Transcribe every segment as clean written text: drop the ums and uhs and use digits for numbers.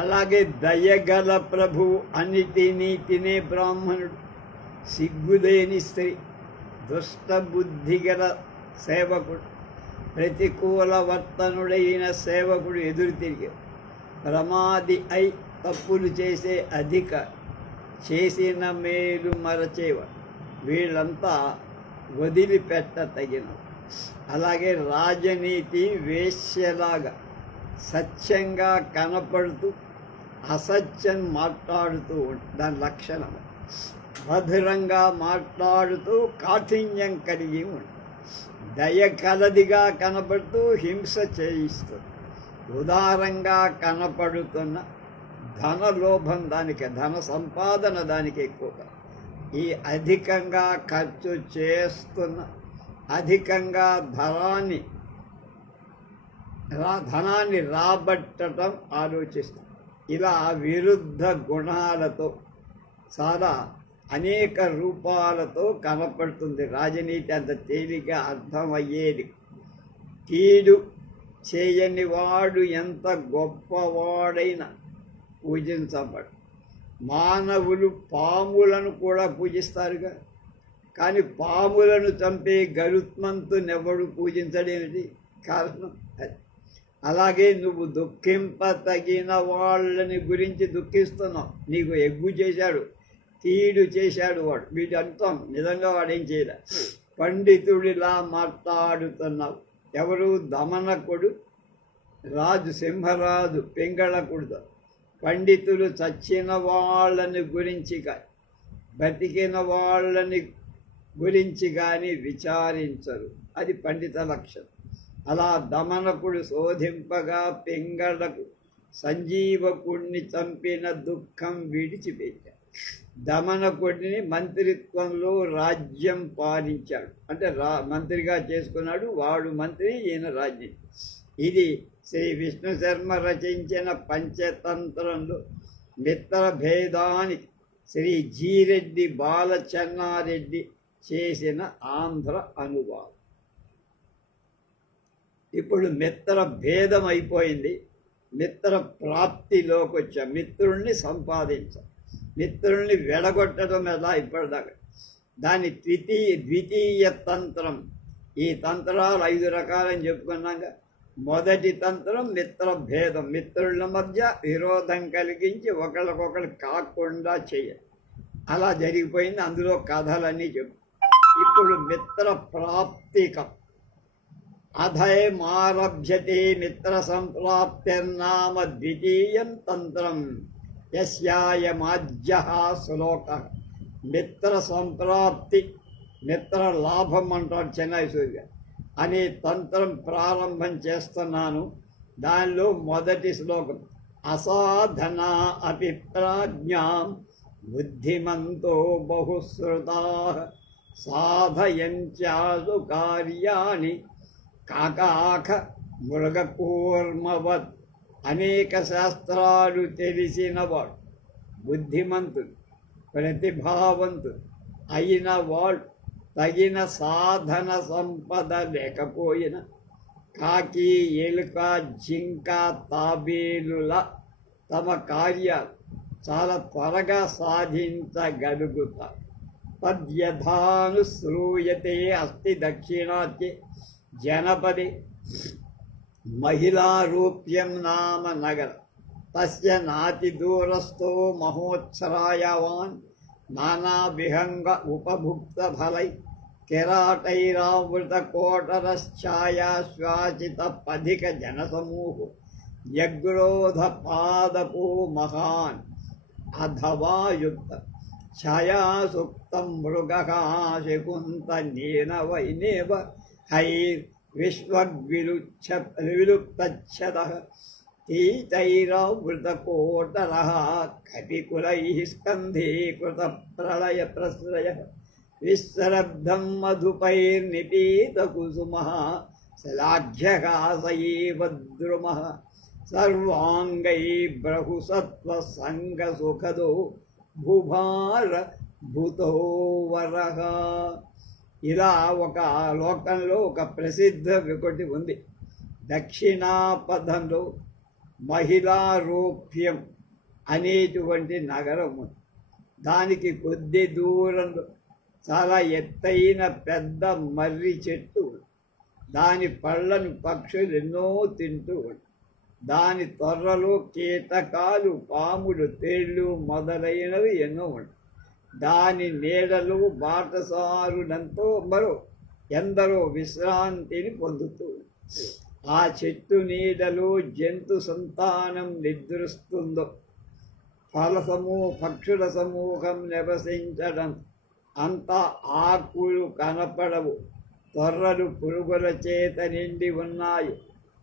అలాగే దయగల ప్రభు అన్నిటినీ తినే బ్రాహ్మణుడు, సిగ్గులేని స్త్రీ, దుష్ట బుద్ధిగల సేవకుడు, ప్రతికూల వర్తనుడైన సేవకుడు ఎదురు తిరిగి ప్రమాది అయి తప్పులు చేసే చేసిన మేలు మరచేవాడు. వీళ్ళంతా వదిలిపెట్టతగిన. అలాగే రాజనీతి వేశ్యలాగా సత్యంగా కనపడుతూ అసత్యం మాట్లాడుతూ దాని లక్షణం. మధురంగా మాట్లాడుతూ కాఠిన్యం కలిగి ఉంటుంది. దయ కలదిగా కనపడుతూ హింస చేయిస్తుంది. ఉదారంగా కనపడుతున్న ధనలోభం దానికి, ధన సంపాదన దానికి ఎక్కువగా. ఈ అధికంగా ఖర్చు చేస్తున్న, అధికంగా ధనాన్ని రాబట్టడం ఆలోచిస్తుంది. ఇలా విరుద్ధ గుణాలతో చాలా అనేక రూపాలతో కనపడుతుంది రాజనీతి. అంత తేలిగ్గా అర్థమయ్యేది. కీడు చేయని వాడు ఎంత గొప్పవాడైనా పూజించబడు. మానవులు పాములను కూడా పూజిస్తారుగా, కానీ పాములను చంపే గరుత్మంతునెవడు పూజించడేమిటి? కారణం అది. అలాగే నువ్వు దుఃఖింపతగిన వాళ్ళని గురించి దుఃఖిస్తున్నావు. నీకు ఎగ్గు చేశాడు, కీడు చేశాడు వాడు, వీటి అంటాం. నిజంగా వాడేం చేయలే. పండితుడిలా మాట్లాడుతున్నావు. ఎవరు? దమనకుడు రాజు, సింహరాజు పింగళకుడు. పండితులు చచ్చిన వాళ్ళని గురించి కానీ బతికిన వాళ్ళని గురించి కానీ విచారించరు. అది పండిత లక్షణం. అలా దమనకుడు శోధింపగా పింగళకు సంజీవకుడిని చంపిన దుఃఖం విడిచిపెట్టాడు. దమనకుడిని మంత్రిత్వంలో రాజ్యం పాలించాడు. అంటే మంత్రిగా చేసుకున్నాడు. వాడు మంత్రి, ఈయన రాజ్యం. ఇది శ్రీ విష్ణు శర్మ రచించిన పంచతంత్రంలో మిత్ర భేదానికి శ్రీ జీరెడ్డి బాలచెన్నారెడ్డి చేసిన ఆంధ్ర అనువాదం. ఇప్పుడు మిత్ర భేదం అయిపోయింది, మిత్ర ప్రాప్తిలోకి వచ్చాం. మిత్రుల్ని సంపాదించాం, మిత్రుల్ని వెడగొట్టడం ఎలా ఇప్పటిదాకా. దాని ద్వితీయ తంత్రం. ఈ తంత్రాలు 5 రకాలని చెప్పుకున్నాక, మొదటి తంత్రం మిత్ర భేదం. మిత్రుల మధ్య విరోధం కలిగించి ఒకరికొకరు కాకుండా చేయాలి. అలా జరిగిపోయింది. అందులో కథలన్నీ చెప్పు. ఇప్పుడు మిత్ర ప్రాప్తికం. అధయమారభ్యతే మిత్ర సంప్రాప్తిర్నామ ద్వితీయం తంత్రం యస్యాయమాజ్యః శ్లోక. మిత్ర సంప్రాప్తి, మిత్ర లాభం అంటాడు చెన్నై సూర్య అనే తంత్రం ప్రారంభం చేస్తున్నాను. దానిలో మొదటి శ్లోకం, అసాధన అపి ప్రాజ్ఞాం బుద్ధిమంతో బహుశ్రుతా సాధయంచాసు కార్యాణి కాకాక మృగకూర్మవత్. అనేక శాస్త్రాలు తెలిసినవాడు, బుద్ధిమంతుడు, ప్రతిభావంతుడు అయిన వాడు తగిన సాధన సంపద లేకపోయినా కాకి, ఎలుక, జింక, తాబేలుల తమ కార్యాలు చాలా త్వరగా సాధించగలుగుతారు. తద్యథాను శ్రూయతే అస్తి దక్షిణాత్యే జనపదే మహిళారూప్యం నామ నగర తస్య నాతి దూరస్థో మహోత్సరాయవాన్ నానా విహంగ ఉపభుక్త ఫలై కిరాటైరావృత కోటరశ్ఛాయాశ్వాసిత పధిక జనసమూహో యగ్రోధ పాదపో మహాన్ అధవాయుక్త ఛాయాసుక్తం మృగః శకుంత నేనవైనేవ హైర్ విశ్వగ్విలుప్తచ్చదః తీతైరావృతకోటరః కపికులైః స్కంధీకృత ప్రళయ ప్రశ్రయః విశ్రబ్ధం మధుపైర్నిపీతకుసుమః శ్లాఘ్యకాసయేవ ద్రుమః సర్వాంగై బృహసత్వసంగసుఖదో భూభార భూతో వరః. ఇలా ఒక లోకంలో ఒక ప్రసిద్ధ ఒకటి ఉంది. దక్షిణాపథంలో మహిళారోప్యం అనేటువంటి నగరం ఉంది. దానికి కొద్ది దూరంలో చాలా ఎత్తైన పెద్ద మర్రి చెట్టు ఉంది. దాని పళ్ళను పక్షులు ఎన్నో తింటూ ఉంది. దాని తొర్రలో కీటకాలు, పాములు, తేళ్లు మొదలైనవి ఎన్నో ఉంటాయి. దాని నీడలు బాటసారులంతో ఎందరో విశ్రాంతిని పొందుతూ ఆ చెట్టు నీడలో జంతు సంతానం నిద్రిస్తుందో, పక్షుల సమూహం నివసించడం అంతా ఆకులు కనపడవు. తొర్రలు పురుగుల చేత నిండి ఉన్నాయి.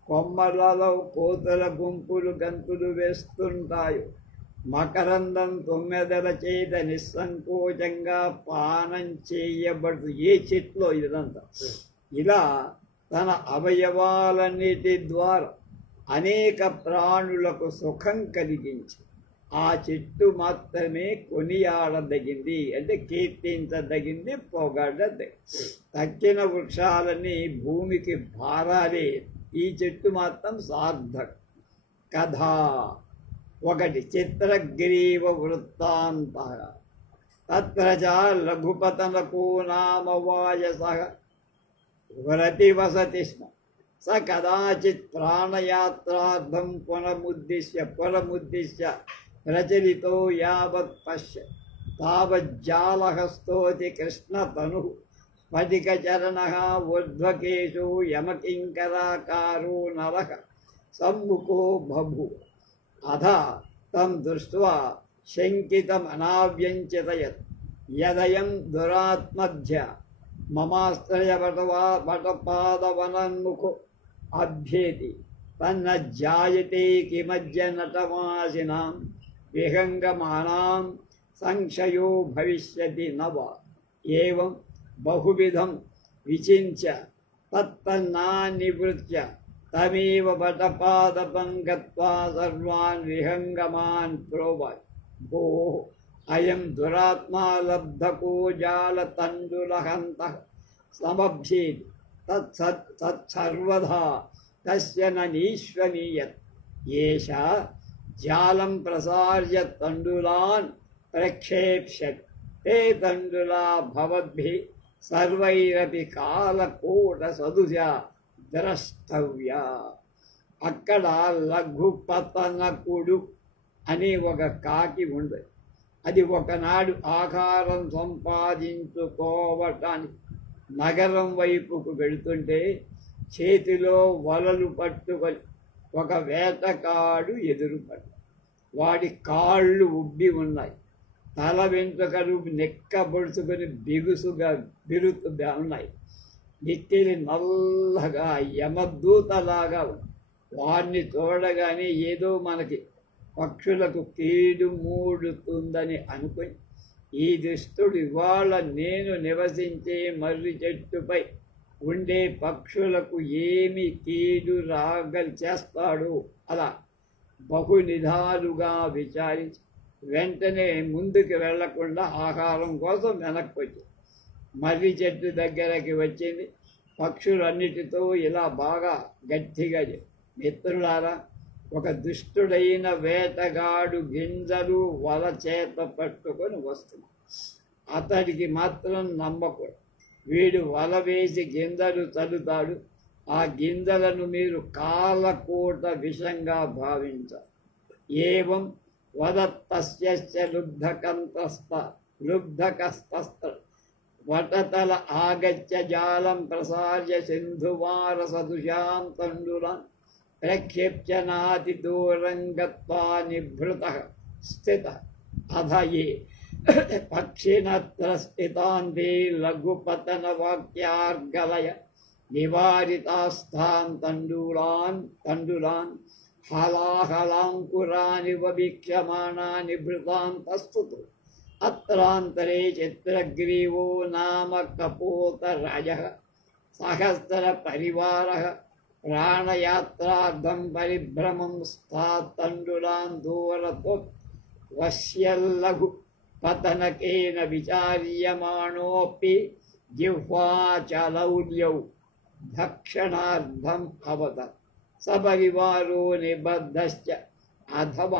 కొమ్మలలో కోతుల గుంపులు గంతులు వేస్తుంటాయి. మకరందం తొమ్మెదల చేత నిస్సంకోచంగా పానం చేయబడుతు. ఏ చెట్లో ఇదంతా ఇలా తన అవయవాలన్నిటి ద్వారా అనేక ప్రాణులకు సుఖం కలిగించి ఆ చెట్టు మాత్రమే కొనియాడదగింది, అంటే కీర్తించదగింది, పొగడదగింది. తక్కిన వృక్షాలని భూమికి భారాలే, ఈ చెట్టు మాత్రం సార్థకం. కథ ఒకటి, చిత్రగ్రీవ వృత్తాంత. తత్ర చ లఘుపతనకో నామ వాయసః వ్రతివసతి స్మ. స కదాచిత్ ప్రాణయాత్రార్థం పురముద్దిశ్య ప్రచలితో యావత్ పశ్య తావజ్జాలహస్తోతి కృష్ణతనుః స్ఫటికచరణః ఊర్ధ్వకేశో యమకింకరాకారో నరః సమ్ముఖో బభూవ. అథ తం దృష్ట్వా శంకితమనావ్యంచితయత్ యదయం దురాత్మధ్య మమాశ్రయవటపాదవనన్ముఖో అభ్యేతి తన్న జాయతే కిమజ్జ నటమాసినాం విహంగమానాం సంశయో భవిష్యతి నవ. ఏవం బహువిధం విచింత్య తత్తన్నానివృత్య తమేవ వటపాదపం గత్వా సర్వాన్ విహంగమాన్ ప్రోవాచ్. భోః అయం దురాత్మా లబ్ధకో జాలతండులహంతః సమభ్యేతి తత్సర్వదా తస్య నీశ్వనీయత్. ఏష జాలం ప్రసార్య తండులాన్ ప్రక్షేప్ష్యతి తే తండులా భవద్భిః సర్వైరపి కాలకోట సదుజా ద్రష్టవ్య. అక్కడ లఘుపతనకుడు అనే ఒక కాకి ఉండదు. అది ఒకనాడు ఆహారం సంపాదించుకోవటానికి నగరం వైపుకు వెళుతుంటే చేతిలో వలలు పట్టుకొని ఒక వేటగాడు ఎదురుపడ్డాడు. వాడి కాళ్ళు ఉబ్బి ఉన్నాయి, తల వెంట్రుకలు నెక్కబొడుచుకొని బిరుతుగా ఉన్నాయి. నెత్తిలి నల్లగా యమదూతలాగా ఉంది. వాడిని చూడగానే ఏదో మనకి పక్షులకు కీడు మూడుతుందని అనుకుని, ఈ దుష్టుడు ఇవాళ నేను నివసించే మర్రి చెట్టుపై ఉండే పక్షులకు ఏమి కీడు చేస్తాడు అలా బహునిధాలుగా విచారించి వెంటనే ముందుకు వెళ్లకుండా ఆహారం కోసం వెనక్కి వచ్చింది. మర్రి చెట్టు దగ్గరకి వచ్చింది. పక్షులన్నిటితో ఇలా బాగా గట్టిగా మిత్రులారా, ఒక దుష్టుడైన వేటగాడు గింజలు వల చేత పట్టుకొని వస్తుంది. అతడికి మాత్రం నమ్మకూడదు. వీడు వల వేసి గింజలు చల్లుతాడు. ఆ గింజలను మీరు కాలకోట విషంగా భావించాలి. ఏవం వదత్తస్య లుబ్ధకస్తస్త వటతల ఆగత్య జాలం ప్రసార్య సింధువార సదుషాం తండులాన్ ప్రక్షేప్య నాతి దూరం గత్వా నిభృతః స్థితః. అథ ఏ పక్షిణత్ర స్థితాంతే లఘుపతనవాక్యార్గలయ నివారితాస్థాన్ తండులాన్ హలాహలాంకురానివ వీక్ష్యమాణాని భృతాంతస్తుతు. అత్రాంతరే చిత్రగ్రీవో నామ కపోతరాజః సహస్ర పరివారః ప్రాణయాత్రార్థం పరిభ్రమం స్థాతండులాన్ దూరతో వశ్యల్లఘు పతనకేన విచార్యమాణోపి జిహ్వాచలౌల్యౌ భక్షణార్థం అవతత్. సపరివారో నిబద్ధశ్చ అథవ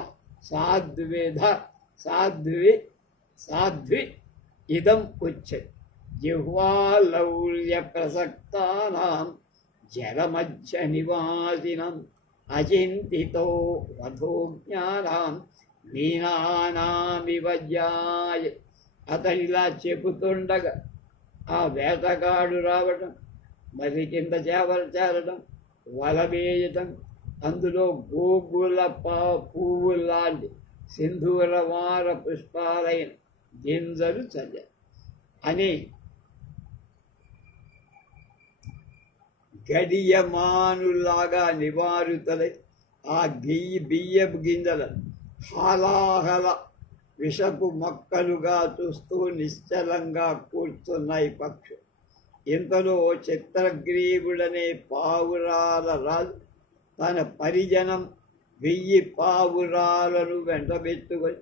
సాధ్వి ఇదం ఉచ్యతే. జిహ్వాలౌల్య ప్రసక్తానాం జలమధ్య నివాసినం అచింతితో వధోజ్ఞానాం మీనానామివ జాయ. అతడిలా చెబుతుండగా ఆ వేటగాడు రావటం, మరి కింద చేపలు చేరడం, వల వేయటం, అందులో గోగుల పువ్వులాంటి సింధూరవార పుష్పాలైన గింజలు చల్లారు అని గడియమానులాగా నివారితులై ఆ బియ్యపు గింజలను హాలాహల విషపు మొక్కలుగా చూస్తూ నిశ్చలంగా కూర్చున్నాయి పక్షులు. ఇంతలో చిత్రగ్రీవుడనే పావురాల రాజు తన పరిజనం 1000 పావురాలను వెంటబెట్టుకొని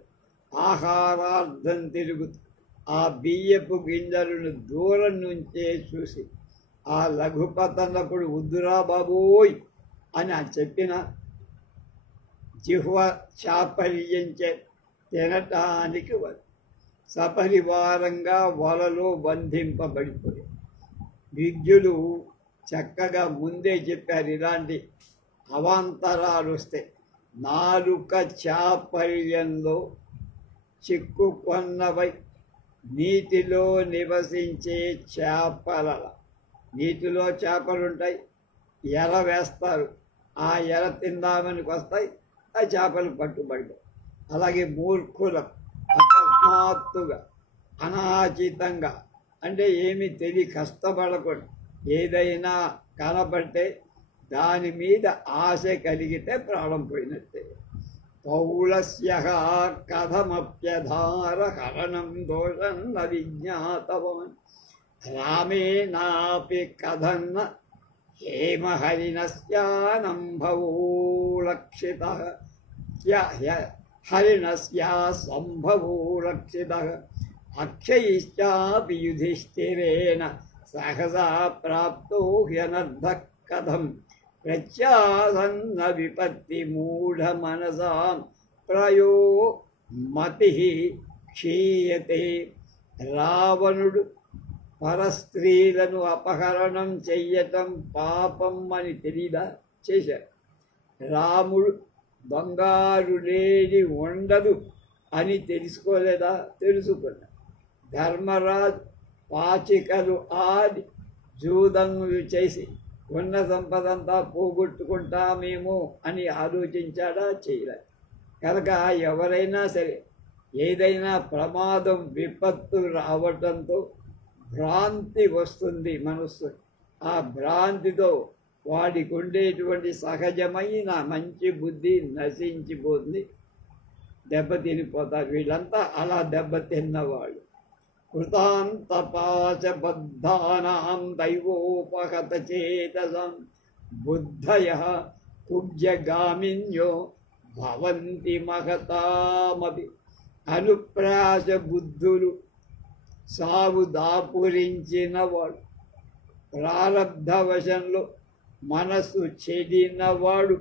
ఆహారార్థం తిరుగుతూ ఆ బియ్యపు గింజలను దూరం నుంచే చూసి ఆ లఘుపతనకుడు వద్దురా బాబోయ్ అని చెప్పిన జిహ్వ చాపల్యంచే తినటానికి సపరివారంగా వలలో బంధింపబడిపోయాయి. విద్యులు చక్కగా ముందే చెప్పారు, ఇలాంటి అవాంతరాలు వస్తే నాలుక చాపల్యంలో చిక్కుకొన్నవై నీటిలో నివసించే చేపల, నీటిలో చేపలుంటాయి, ఎర వేస్తారు, ఆ ఎర తిందామని వస్తాయి, ఆ చేపలు పట్టుబడిపోయి. అలాగే మూర్ఖులం అకస్మాత్తుగా అనాచితంగా అంటే ఏమి కష్టపడకూడదు, ఏదైనా కనబడితే దాని మీద ఆశ కలిగితే ప్రాణం పోయినట్టే. పౌలస్య కథమప్యధార హరణం దోషం న విజ్ఞాతవాన్ రామేనాపి కథన్న హేమహరిణస్యానం భవో లక్షితః హరిణస్యా సంభవో లక్షితః అక్షయిశ్చాపి యుధిష్ఠిరేణ సహసా ప్రాప్తో హ్యనర్థః కథం ప్రత్యాసన్న విపత్తి మూఢమనసాం ప్రయో మతి క్షీయతే. రావణుడు పరస్త్రీలను అపహరణం చెయ్యటం పాపం అని తెలీదా? చేశాడు. రాముడు బంగారు లేని ఉండదు అని తెలుసుకోలేదా? తెలుసుకున్నా. ధర్మరాజు పాచికలు ఆడి జూదములు చేసి ఉన్న సంపదంతా పోగొట్టుకుంటామేమో అని ఆలోచించాడా? చేయలేదు. కనుక ఎవరైనా సరే ఏదైనా ప్రమాదం విపత్తు రావటంతో భ్రాంతి వస్తుంది మనస్సు. ఆ భ్రాంతితో వాడికి ఉండేటువంటి సహజమైన మంచి బుద్ధి నశించిపోతుంది, దెబ్బతినిపోతారు. వీళ్ళంతా అలా దెబ్బతిన్నవాళ్ళు. కృతాంతపాశబద్ధానాం దైవోపహత చేతసం బుద్ధయః కుబ్జగామిన్యో భవంతి మహతామపి. అనుప్రాస బుద్ధులు సాగు దాపురించిన వాడు, ప్రారబ్ధవశంలో మనస్సు చెడినవాడు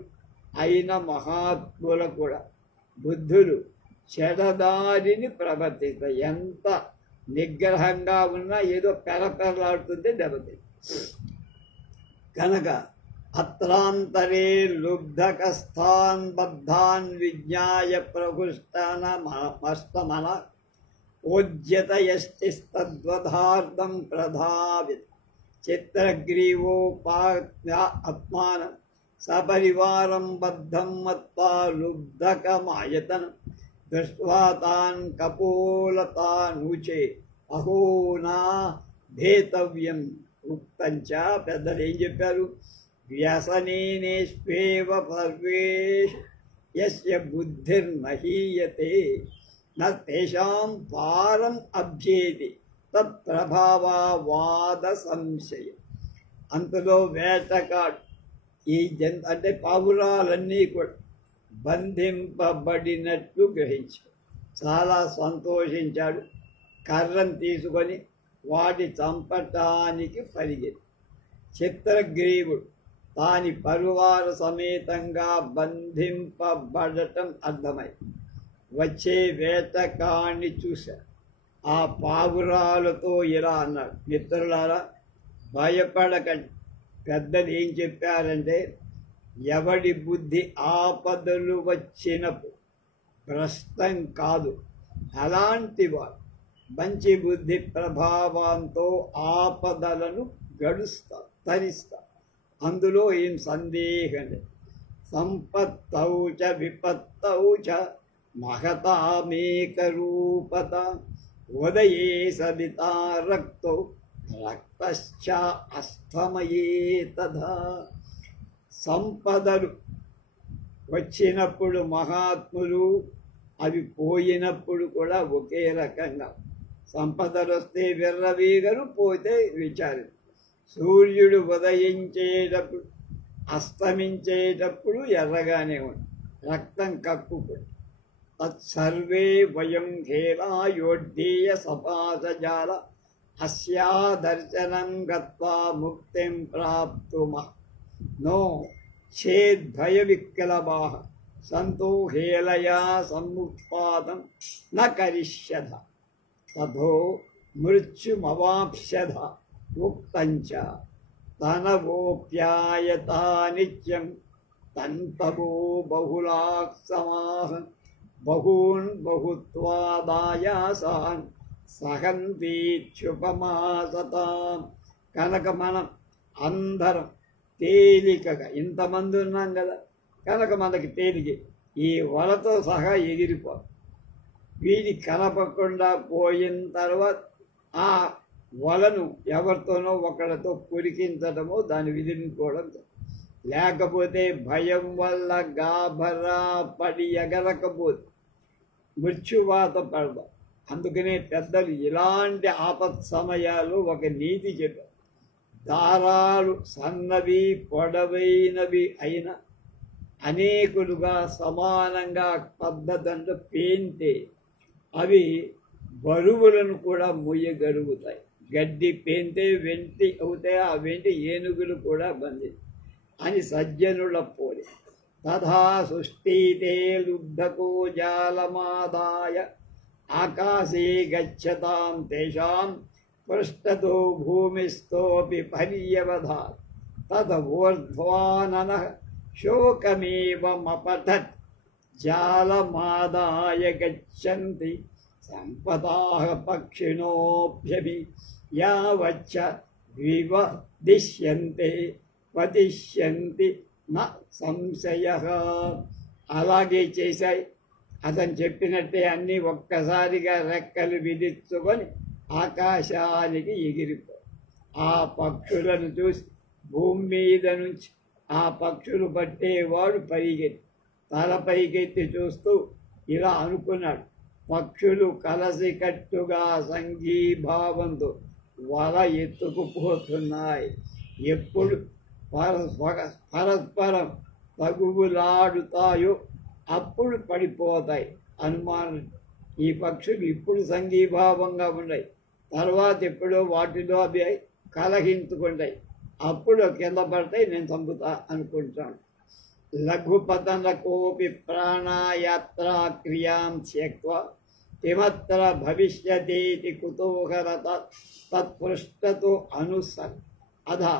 అయిన మహాత్ముల కూడా బుద్ధులు చెడదారిని ప్రవర్తిస్తాయి. ఎంత నిగ్రహంగా ఉన్నా ఏదో పెరపెరలాడుతుంటే దెబ్బతింది. కనుక అత్రాంతరే లుబ్ధకస్థాన్ బద్ధాన్ విజ్ఞాయ ప్రహృష్టాన మస్తమన ఓజ్యత యష్టిస్తద్వధార్థం ప్రధావిత్. చిత్రగ్రీవోపాత్మానం సపరివారం బద్ధం మత్వా లుబ్ధకమాయతనం దృష్ట్వా తాన్ కపోలతానూచే అహో నా భేతవ్యం ఉక్తంచ. పెద్దలు ఏం చెప్పారు? వ్యసనేనేష్వేవ సర్వేషు యస్య బుద్ధిర్మహీయతే న తేషాం పారం అభ్యేతి తత్ప్రభావాద సంశయం. అంతలో వేటగాడు ఈ అంటే పావురాలన్నీ కూడా బంధింపబడినట్లు గ్రహించాడు. చాలా సంతోషించాడు. కర్రను తీసుకొని వాటి చంపటానికి పరిగెత్తి చిత్రగ్రీవుడు దాని పరివార సమేతంగా బంధింపబడటం అర్థమై వచ్చే వేటకాన్ని చూశారు. ఆ పావురాలతో ఇలా అన్నాడు, మిత్రులారా భయపడకండి. పెద్దలు ఏం చెప్పారంటే, ఎవడి బుద్ధి ఆపదలు వచ్చినప్పుడు భ్రష్టం కాదు, అలాంటి వాడు మంచి బుద్ధి ప్రభావంతో ఆపదలను గడుస్తారు, తరిస్తారు. అందులో ఏం సందేహం లేదు. సంపత్తౌ చ విపత్తౌ చ మహతామేకరూపత ఉదయే సవితా రక్తో రక్తశ్చ అస్తమయే తథా. సంపదలు వచ్చినప్పుడు మహాత్ములు, అవి పోయినప్పుడు కూడా ఒకే రకంగా. సంపదలు వస్తే విర్రవీగరు, పోతే విచారి. సూర్యుడు ఉదయించేటప్పుడు అస్తమించేటప్పుడు ఎర్రగానే ఉంది, రక్తం కక్కుకుంది. తత్సర్వే వయం ఖేలాయోడ్డీయ సపాసజాల అస్యా దర్శనం గత్వా ముక్తిం ప్రాప్తుమః నో చేద్భయ విక్లవాః సంతో హేళయా సముత్పాదం న కరిష్యథ తథో మృత్యుమవాప్స్యథ ఉక్తంచ తనవోప్యాయతా నిత్యం తంతవో బహుళాః సమాః బహూన్ బహుత్వాదాయాసాన్ సహంతీత్యుపమాసతాం. కనుక మనం అందరం తేలికగా, ఇంతమంది ఉన్నాం కదా, కనుక మనకి తేలిక ఈ వలతో సహా ఎగిరిపో. వీడి కనపకుండా పోయిన తర్వాత ఆ వలను ఎవరితోనో ఒకళ్ళతో కురికించడము, దాన్ని విదిలించుకోవడం. లేకపోతే భయం వల్ల గాభరా పడి ఎగరకపోతే మృత్యువాత పడదాం. అందుకనే పెద్దలు ఇలాంటి ఆపత్ సమయాలు ఒక నీతి చెప్పారు. దారాలు సన్నవి పొడవైనవి అయిన అనేకులుగా సమానంగా పద్ధతంలో పేంతే అవి బరువులను కూడా మొయ్యగలుగుతాయి. గడ్డి పేంతే వెంటి అవుతాయి, ఆ వెంటి ఏనుగులు కూడా బంధి అని సజ్జనుల పోలి. తథా సుష్టీతే లుబ్ధకో జాలమాదాయ ఆకాశే గచ్చతాం తేషాం పృష్ఠతో భూమిస్థోపి పర్యవధాత్ తదూర్ధ్వాననః శోకమేవమపఠత్ జాలమాదాయ గచ్చంతి సంపదాః పక్షిణోऽప్యపి యావచ్చ వివదిష్యంతే పతిష్యంతి న సంశయః. అలాగే చేశాయి. అతను చెప్పినట్టే అన్నీ ఒక్కసారిగా రెక్కలు విదించుకొని ఆకాశానికి ఎగిరిపో. ఆ పక్షులను చూసి భూమి మీద నుంచి ఆ పక్షులు పట్టేవాడు పరిగెత్తి తల పైకెత్తి చూస్తూ ఇలా అనుకున్నాడు, పక్షులు కలసికట్టుగా సంఘీభావంతో వల ఎత్తుకుపోతున్నాయి. ఎప్పుడు పరస్పరం తగువులాడుతాయో అప్పుడు పడిపోతాయి. అనుమానం, ఈ పక్షులు ఇప్పుడు సంఘీభావంగా ఉన్నాయి, తర్వాత ఎప్పుడో వాటిలో అవి కలహించుకుంటాయి, అప్పుడు కింద పడతాయి, నేను చంపుతా అనుకుంటాను. లఘుపతన కోపి ప్రాణాయాత్రా క్రియాం త్యక్త్వా కిమత్ర భవిష్యతీతి కుతూహలత తత్పృష్టతో అనుసర్ అధా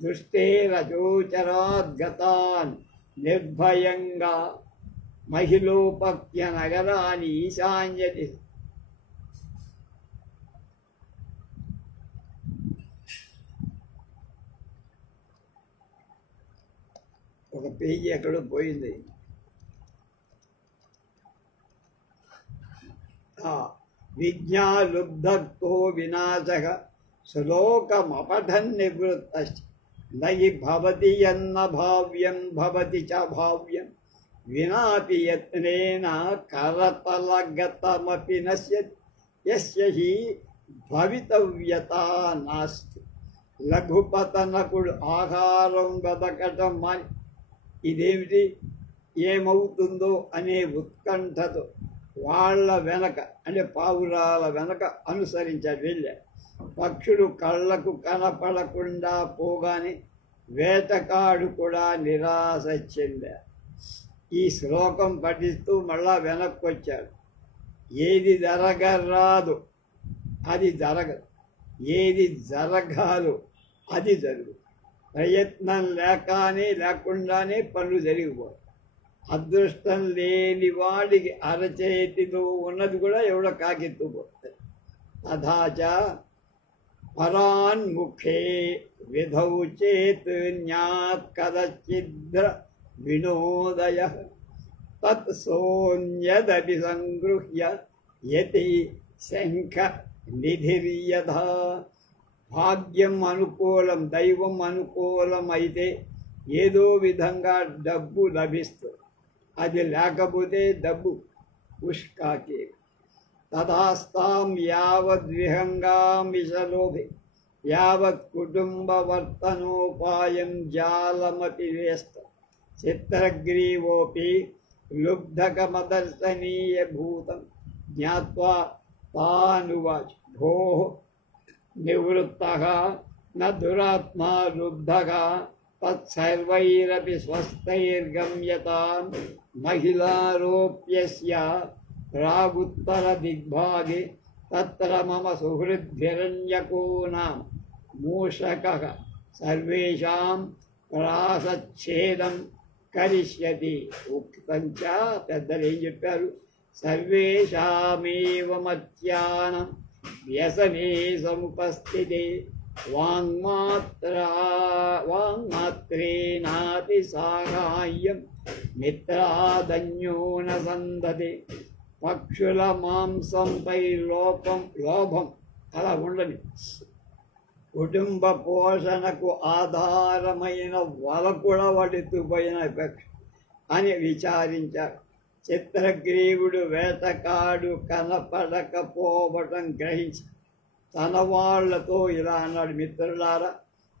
దృష్టేరచోచరాద్గతాన్ నిర్భయంగా మహిళోపక్య నగరాన్ని ఈశాన్యది. ఒక పేజీ ఎక్కడో పోయింది. విజ్ఞాలుబ్ధో వినాశః శ్లోకమపఠన్ నివృత్తశ్చ నహి భవతి యన్న భావ్యం భవతి చ భావ్యం వినాపి యత్నేన కరతలగతమపి నశ్యతి యస్య హి భవితవ్యతా నాస్తి. లఘుపతనకుడు ఆహారం వెదకటం మాని ఇదేమిటి, ఏమవుతుందో అనే ఉత్కంఠతో వాళ్ళ వెనక అంటే పావురాల వెనక అనుసరించాడు. వెళ్ళాడు. పక్షులు కళ్ళకు కనపడకుండా పోగానే వేటకాడు కూడా నిరాశ చెందాడు. ఈ శ్లోకం పఠిస్తూ మళ్ళా వెనక్కి వచ్చాడు. ఏది జరగరాదు అది జరగదు, ఏది జరగాలో అది జరుగు. ప్రయత్నం లేకుండానే పనులు జరిగిపోవు. అదృష్టం లేని వాడికి అరచేతిలో ఉన్నది కూడా ఎవడో కాకెత్తుపోతుంది. తథాచ పరాన్ముఖే విధౌ చేత్ జ్ఞాత్ కదచిద్ర వినోదయ తత్ సోన్యదపి సంగృహ్య యతి శంఖ నిధిర్యథా. భాగ్యం అనుకూలం, దైవం అనుకూలం అయితే ఏదో విధంగా డబ్బు లభిస్తుంది. అది లేకపోతే డబ్బు పుష్కాకే. తదాస్తాం యావద్విహంగామిషలోభే యావత్ కుటుంబవర్తనోపాయం జాలమపి వేస్త చిత్రగ్రీవోపి లుబ్ధకమదర్శనీయభూతం జ్ఞాత్వా తానువాచ భోః నివృత్తః న దురాత్మా లుబ్ధః తత్సర్వైరపి స్వస్థైర్గమ్యతాం మహిళారోప్యస్య ప్రాగుత్తరదిగ్భాగే తత్ర మమ సుహృద్భిరణ్యకో నామ మూషకః సర్వేషాం ప్రాసచ్ఛేదం కరిష్యతి. ఉక్తంచ పెద్దలు ఏం చెప్పారు? సర్వేషామేవ మత్యానం వ్యసనే సముపస్థితే వాంగ్మాత్రేనాపి సాహాయ్యం మిత్రాదన్యో న సందతే. పక్షుల మాంసంపై లోభం అలా ఉండని. కుటుంబ పోషణకు ఆధారమైన వలకుడ వడితుపోయిన పక్షి అని విచారించారు. చిత్రగ్రీవుడు వేటకాడు కనపడకపోవటం గ్రహించి తన వాళ్లతో ఇలా అన్నాడు, మిత్రులారా,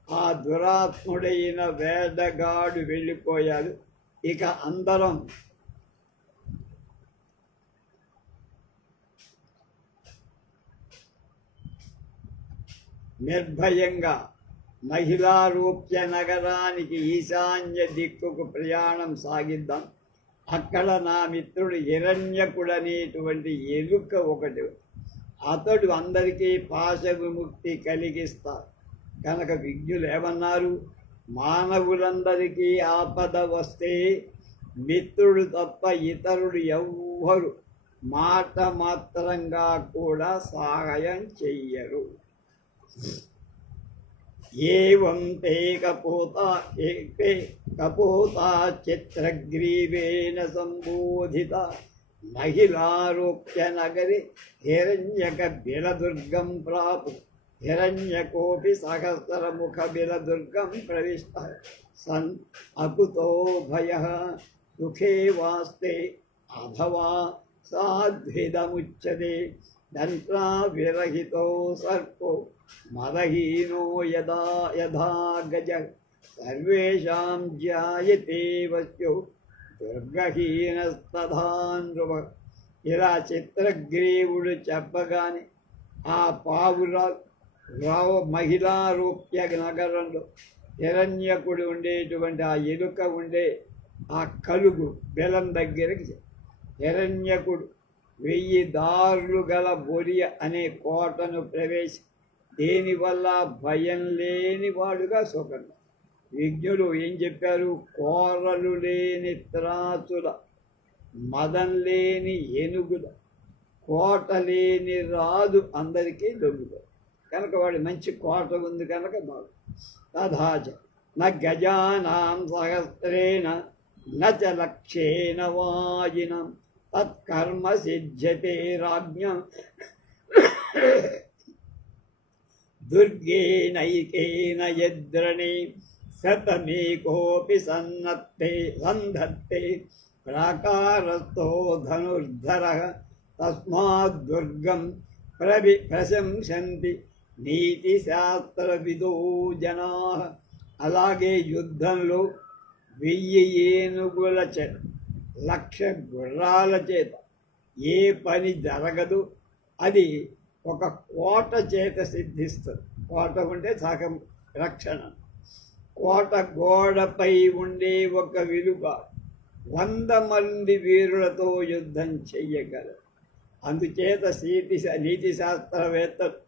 ఆ దురాత్ముడైన వేటగాడు వెళ్ళిపోయాడు. ఇక అందరం నిర్భయంగా మహిళారూప్య నగరానికి ఈశాన్య దిక్కుకు ప్రయాణం సాగిద్దాం. అక్కడ నా మిత్రుడు హిరణ్యకుడనేటువంటి ఎలుక ఒకటి, అతడు అందరికీ పాశ విముక్తి కలిగిస్తారు. కనుక విజ్ఞులు ఏమన్నారు? మానవులందరికీ ఆపద వస్తే మిత్రుడు తప్ప ఇతరుడు ఎవ్వరు మాట మాత్రంగా కూడా సహాయం చెయ్యరు. ఏవం తే కపోతా చిత్రగ్రీవేణ సంబోధిత మహిళారోప్య నగరి హిరణ్యక బిలదుర్గం ప్రాపు హిరణ్యకోపి సహస్రముఖ బిలదుర్గం ప్రవిష్ట సన్ అకుతో భయః సుఖే వాస్తే అథవా సాధ్విదముచ్యతే దంత్రా విరహితో సర్పో మదహీనో యథా గజ సర్వేషాం జ్యాయతే వశ్యో దుర్గహీనస్తథా నృప. ఇలా చిత్రగ్రీవుడు చెప్పగానే ఆ పావురావు మహిళారూప్య నగరంలో హిరణ్యకుడు ఉండేటువంటి ఆ ఎలుక ఉండే ఆ కలుగు బెలం దగ్గరికి హిరణ్యకుడు 1000 దారులు గల బొరియ అనే కోటను ప్రవేశి దేనివల్ల భయం లేని వాడుగా సుఖం. విజ్ఞులు ఏం చెప్పారు? కోరలు లేని త్రాచుల, మదం లేని ఏనుగుల, కోట లేని రాజు అందరికీ దొంగలు. కనుక వాడి మంచి కోట ఉంది కనుక బాగు. తథాచ న గజానాం సహస్రేణ న చ లక్షేణ వాజినం తత్కర్మ సిద్ధ్యతే రాజ్ఞ దుర్గేనైకేన యద్రణే శతమేకోపి సంధత్తే ప్రాకారస్థో ధనుర్ధరః తస్మాద్దుర్గం ప్రశంసంతి నీతిశాస్త్రవిదో జనాః. అలాగే యుద్ధంలో 1000 ఏనుగుల చేత 1,00,000 గుర్రాల చేత ఏ పని జరగదు. అది ఒక కోట చేత సిద్ధిస్తుంది. కోట ఉంటే సగం రక్షణ. కోట గోడపై ఉండే ఒక విలువ 100 మంది వీరులతో యుద్ధం చెయ్యగలరు. అందుచేత నీతి శాస్త్రవేత్తలు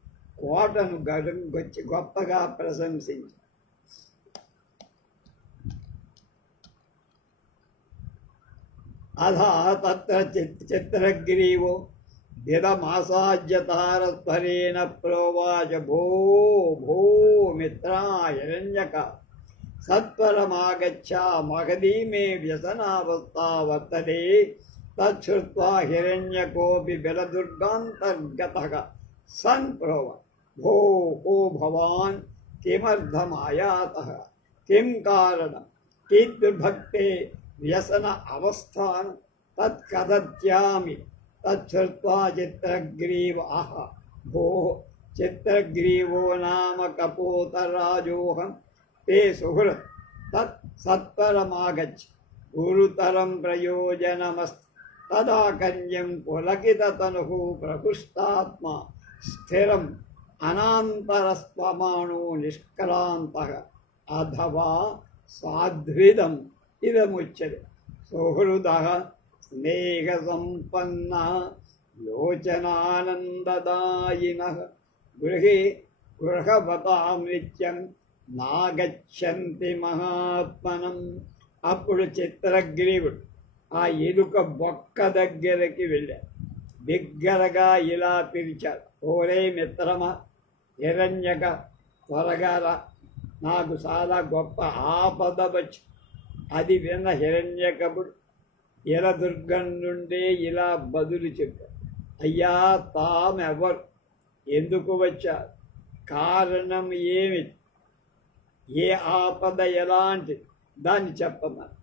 కోటను గడుంకొచ్చి గొప్పగా ప్రశంసించారు. అధా తత్ర చిత్రగ్రీవో దిదమాసాజ్యతారస్వరేణ ప్రోవాచ భో భో మిత్రా హిరణ్యక సత్వరమాగచ్చ మగధీ మే వ్యసనావస్థా వర్తతే. తచ్చుత్వా హిరణ్యకోపి బలదుర్గాంతర్గతః సన్ ప్రోవ భో ఓ భవాన్ కిమర్థమాయాతః కిం కారణం కీర్తిర్భక్తే వ్యసన అవస్థానం తత్కథత్యామి. తచ్చుత్వా చిత్రగ్రీవ ఆహ భో చిత్రగ్రీవో నామ కపోతరాజోహం ते सुहृत् तत् सत्परमागच्छ गुरुतरं प्रयोजनमस्ति. तदा कन्यं पुलकिततनुः प्रकृष्टात्मा स्थिरम् अनान्तरस्वमाणो निष्क्रान्तः अथवा साध्विदम् इदमुच्यते. सुहृदः स्नेहसम्पन्नः लोचनानन्ददायिनः गृहे गृहवतां नित्यं నాగచ్చంతి మహాత్మనం. అప్పుడు చిత్రగ్రీవుడు ఆ ఎలుక బొక్క దగ్గరికి వెళ్ళాడు. బిగ్గరగా ఇలా పిలిచాడు, ఓరే మిత్రమా హిరణ్యక, త్వరగా రా, నాకు చాలా గొప్ప ఆపద వచ్చి. అది విన్న హిరణ్యకపుడు ఇలదుర్గం నుండే ఇలా బదులు చెప్పాడు, అయ్యా తామెవరు, ఎందుకు వచ్చారు, కారణం ఏమిటి, ఏ ఆపద ఎలాంటి దాన్ని చెప్పమని.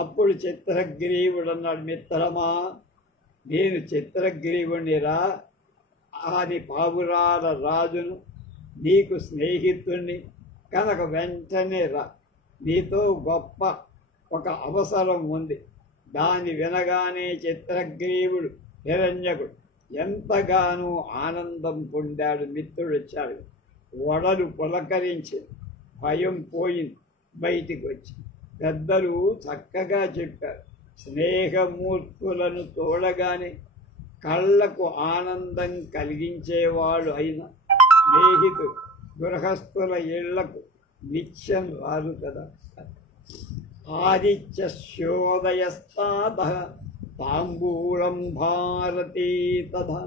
అప్పుడు చిత్రగ్రీవుడు అన్నాడు, మిత్రమా నేను చిత్రగ్రీవునిరా, ఆది పావురాల రాజును, నీకు స్నేహితుణ్ణి కనుక వెంటనే రా, నీతో గొప్ప ఒక అవసరం ఉంది. దాన్ని వినగానే చిత్రగ్రీవుడు హిరణ్యకుడు ఎంతగానో ఆనందం పొందాడు. మిత్రుడు వచ్చాడు, వడలు పులకరించి భయం పోయింది, బయటికి వచ్చి పెద్దలు చక్కగా చెప్పారు. స్నేహమూర్తులను తోడగానే కళ్ళకు ఆనందం కలిగించేవాడు అయిన స్నేహితుడు గృహస్థుల ఇళ్లకు నిత్యం రారు కదా. ఆదిత్యశోదయస్తాద తాంబూలం భారతీ తథా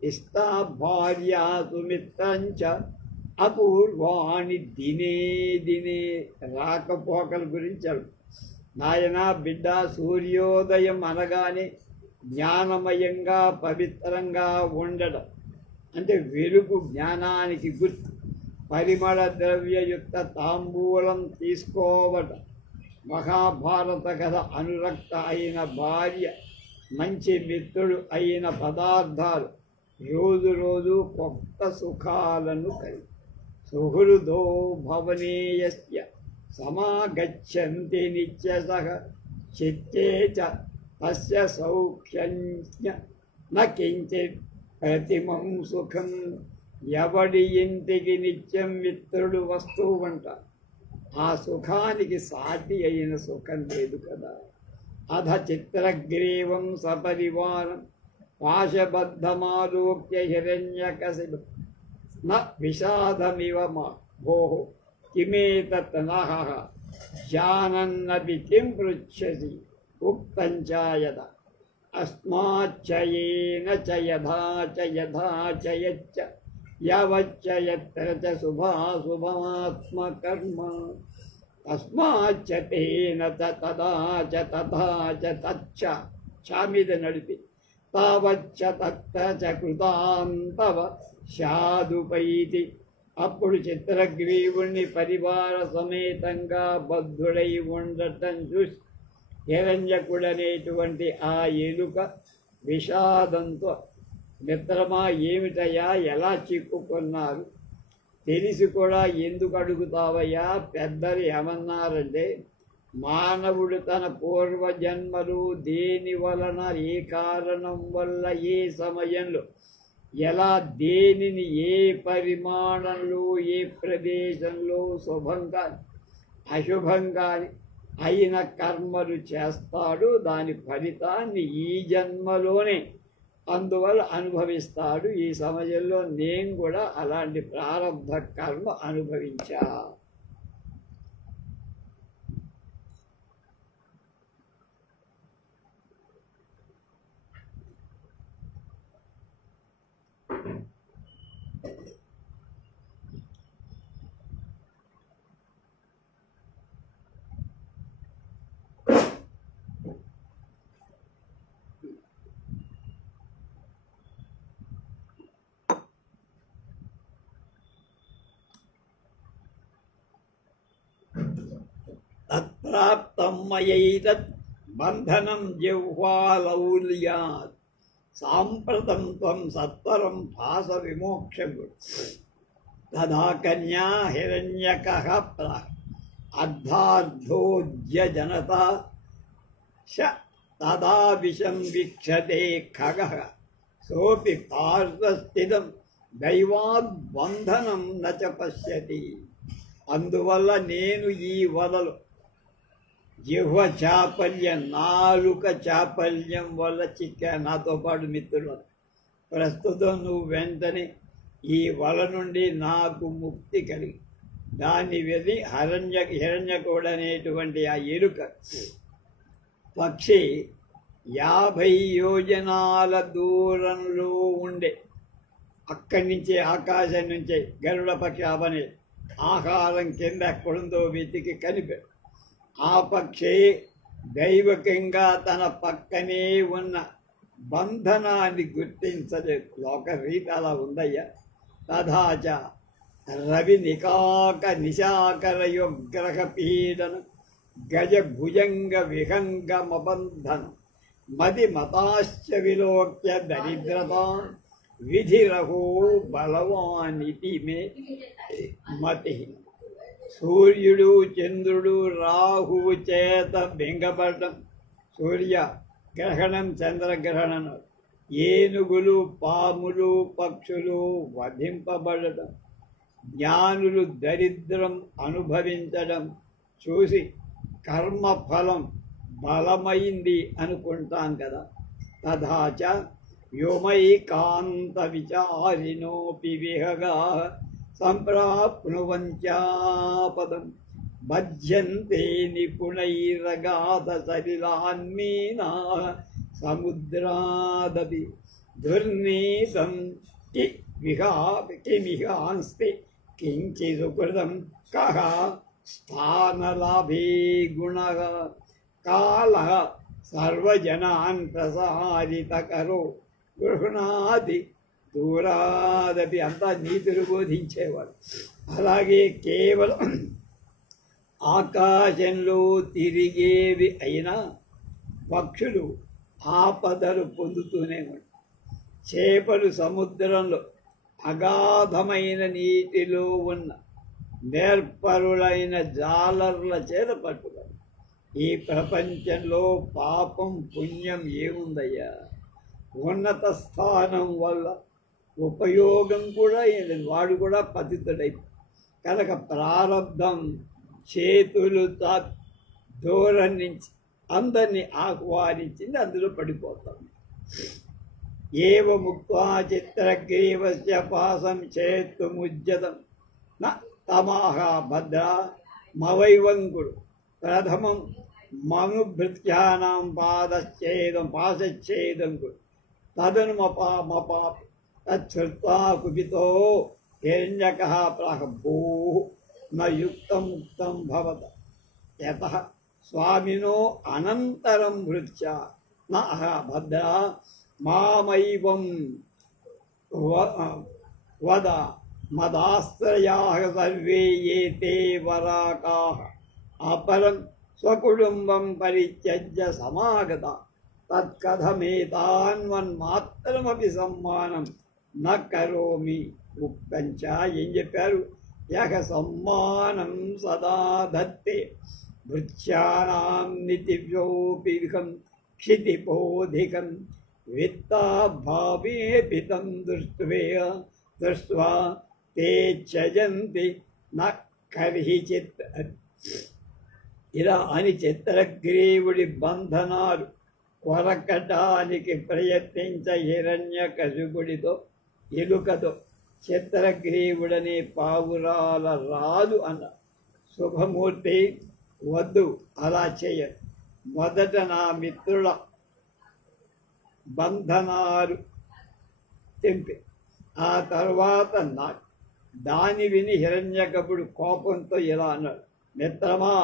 ఇష్టా భార్యా సుమిత్రంచ అపూర్వాణి దినే దినే. రాకపోకల గురించి నాయన బిడ్డ, సూర్యోదయం అనగానే జ్ఞానమయంగా పవిత్రంగా ఉండడం అంటే వెలుగు జ్ఞానానికి గుర్తు. పరిమళ ద్రవ్యయుక్త తాంబూలం తీసుకోవటం, మహాభారత కథ అనురక్త అయిన భార్య, మంచి మిత్రుడు అయిన పదార్థాలు రోజు రోజు కొత్త సుఖాలను కలిగి. సుహృదో భవనేయస్య సమాగచ్చంతి నిత్యసః చిత్తే చ తస్య సౌఖ్యన్య న కించిత్ ప్రతిమం సుఖం. ఎవడి ఇంటికి నిత్యం మిత్రుడు వస్తువంట, ఆ సుఖానికి సాటి అయిన సుఖం లేదు కదా. అధ చిత్రగ్రీవం సపరివారం పాశబద్ధమాలోక్య హిరణ్యకశిప న విషాదమివ మా భోః కిమేతత్ నః జానన్నపి కిం పృచ్ఛసి ఉక్తం చ యదా అస్మాచ్చయేన చ యథా చ యథా చ యచ్చ యవచ్చ యత్ర చ శుభాశుభమాత్మకర్మ తస్మాచ్చ తేన చ తదా చ తథా చ తచ్చ చ మీద నడిపి తావచ్చ తత్త చ కృతాంతవ శాదుపైతి. అప్పుడు చిత్రగ్రీవుణ్ణి పరివార సమేతంగా బద్ధుడై ఉండటం చూసి హిరణ్యకుడనేటువంటి ఆ ఎలుక విషాదంతో, మిత్రమా ఏమిటయ్యా, ఎలా చిక్కుకున్నారు, తెలిసి కూడా ఎందుకు అడుగుతావయ్యా, పెద్దలు ఏమన్నారంటే మానవుడు తన పూర్వజన్మలు దేని వలన, ఏ కారణం వల్ల, ఏ సమయంలో, ఎలా దేనిని ఏ పరిమాణంలో ఏ ప్రదేశంలో శుభంగా అశుభంగా అయిన కర్మలు చేస్తాడు, దాని ఫలితాన్ని ఈ జన్మలోనే అందువల్ల అనుభవిస్తాడు. ఈ సమయంలో నేను కూడా అలాంటి ప్రారంభ కర్మ అనుభవించా. తత్ప్రాప్తం మయైతత్ బంధనం జిహ్వాలౌల్యాత్ సాంప్రతం త్వం సత్వరం భాస విమోక్షము తదా కన్యా హిరణ్యకః అర్ధార్థోజ్యజనత తదా విషం వీక్షతే ఖగః సోపి పార్శ్వస్థితం దైవాద్బంధనం నచ పశ్యతి. అందువల్ల నేను ఈ వలలు జిహ్వ చాపల్యం, నాలుక చాపల్యం వల్ల చిక్కా. నాతో పాటు మిత్రులు, ప్రస్తుతం నువ్వు వెంటనే ఈ వల నుండి నాకు ముక్తి కలిగి దాన్ని వెళ్ళి హిరణ్యకుడు అనేటువంటి ఆ ఎలుక పక్షి 50 యోజనాల దూరంలో ఉండే, అక్కడి నుంచే ఆకాశం నుంచే గరుడ పక్షి అవనే ఆహారం కింద ఎక్కడుందో వెతికి కనిపెడు. ఆ పక్షి దైవకంగా తన పక్కనే ఉన్న బంధనాన్ని గుర్తించలేదు. లోక రీతి అలా ఉందయ్యా. తథాచ రవి నిశాకరయుగ్రహ పీడన గజ భుజంగ విహంగమబంధనం మది మతాశ్చ విలోక్య దరిద్రత విధిరహో బలవానితి మే మతి. సూర్యుడు చంద్రుడు రాహువు చేత బెంగపడటం, సూర్య గ్రహణం చంద్రగ్రహణం, ఏనుగులు పాములు పక్షులు వధింపబడటం, జ్ఞానులు దరిద్రం అనుభవించడం చూసి కర్మఫలం బలమైంది అనుకుంటాం కదా. తథాచ వ్యోమైకాంత విచారిణోపి విహగా సంప్రాప్నువంచాపదం భజ్యంతే నిపుణైరగాధ సలిలాన్మీనా సముద్రాదపి దుర్నీతం కిమిహాంస్తి కించి సుకృతం కః స్థానలాభే గుణః కాలః సర్వజనాన్ ప్రసారితకరో గృహ్ణాది దూరాదపి. అంతా నీతులు బోధించేవాడు. అలాగే కేవలం ఆకాశంలో తిరిగేవి అయినా పక్షులు ఆపదలు పొందుతూనే ఉంటాయి. చేపలు సముద్రంలో అగాధమైన నీటిలో ఉన్న నేర్పరులైన జాలర్ల చేత పట్టుబడి. ఈ ప్రపంచంలో పాపం పుణ్యం ఏముందయ్యా? ఉన్నత స్థానం వల్ల ఉపయోగం కూడా ఏంటంటే వాడు కూడా పతితుడైపోయి కనుక ప్రారంధం చేతులు దూరం నుంచి అందరినీ ఆహ్వానించింది, అందులో పడిపోతాం. ఏవ ముక్త్వా చిత్రగ్రీవస్య పాసం చేత్తుముజ్జతం న తమాహ భద్రా మవైవంకుడు ప్రథమం మనుభృత్యానాం పాశచ్ఛేదం కుడు తదను మపా తచ్చుత్వా కుపితో హిరణ్యకః ప్రాహ భూః న యుక్తం ముక్తం భవత యతః స్వామినో అనంతరం భృత్యా న భద్రా మామైవం వద మదాశ్రయాః సర్వే ఏతే వరాకాః అపరం స్వకుటుంబం పరిత్యజ్య సమాగత తత్కథమేతాన్వన్మాత్రమపి సమ్మానం న కరోమి ముక్తంచ. ఏం చెప్పారు? యః సమ్మానం సదా దత్తే భృత్యానాం నితివ్యోపికం క్షితిపోధికం విత్తాభావేపి తం దృష్ట్వా తే త్యజంతి న కర్హిచిత్. ఇలా అని చిత్రగ్రీవుడి బంధనాలు కొరకటానికి ప్రయత్నించ హిరణ్యకశిపుడితో ఎలుకతో చిత్రగ్రీవుడనే పావురాల రాదు అన్న. శుభమూర్తి, వద్దు, అలా చేయరు. మొదట నా మిత్రుల బంధనాలు తెంపి ఆ తర్వాత నాకు. దాని విని హిరణ్యకపుడు కోపంతో ఇలా అన్నాడు, మిత్రమా,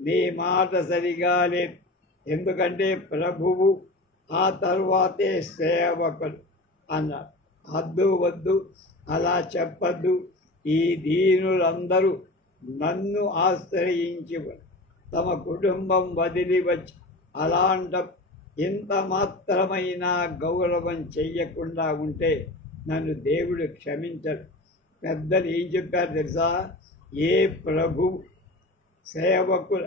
నీ మాట సరిగా లేదు. ఎందుకంటే ప్రభువు ఆ తర్వాతే సేవకుడు అన్నాడు. వద్దు వద్దు, అలా చెప్పద్దు. ఈ దీనులందరూ నన్ను ఆశ్రయించి తమ కుటుంబం వదిలి వచ్చి అలాంట ఇంత మాత్రమైన గౌరవం చెయ్యకుండా ఉంటే నన్ను దేవుడు క్షమించడు. పెద్దలు ఏం చెప్పారు తెలుసా? ఏ ప్రభు సేవకుల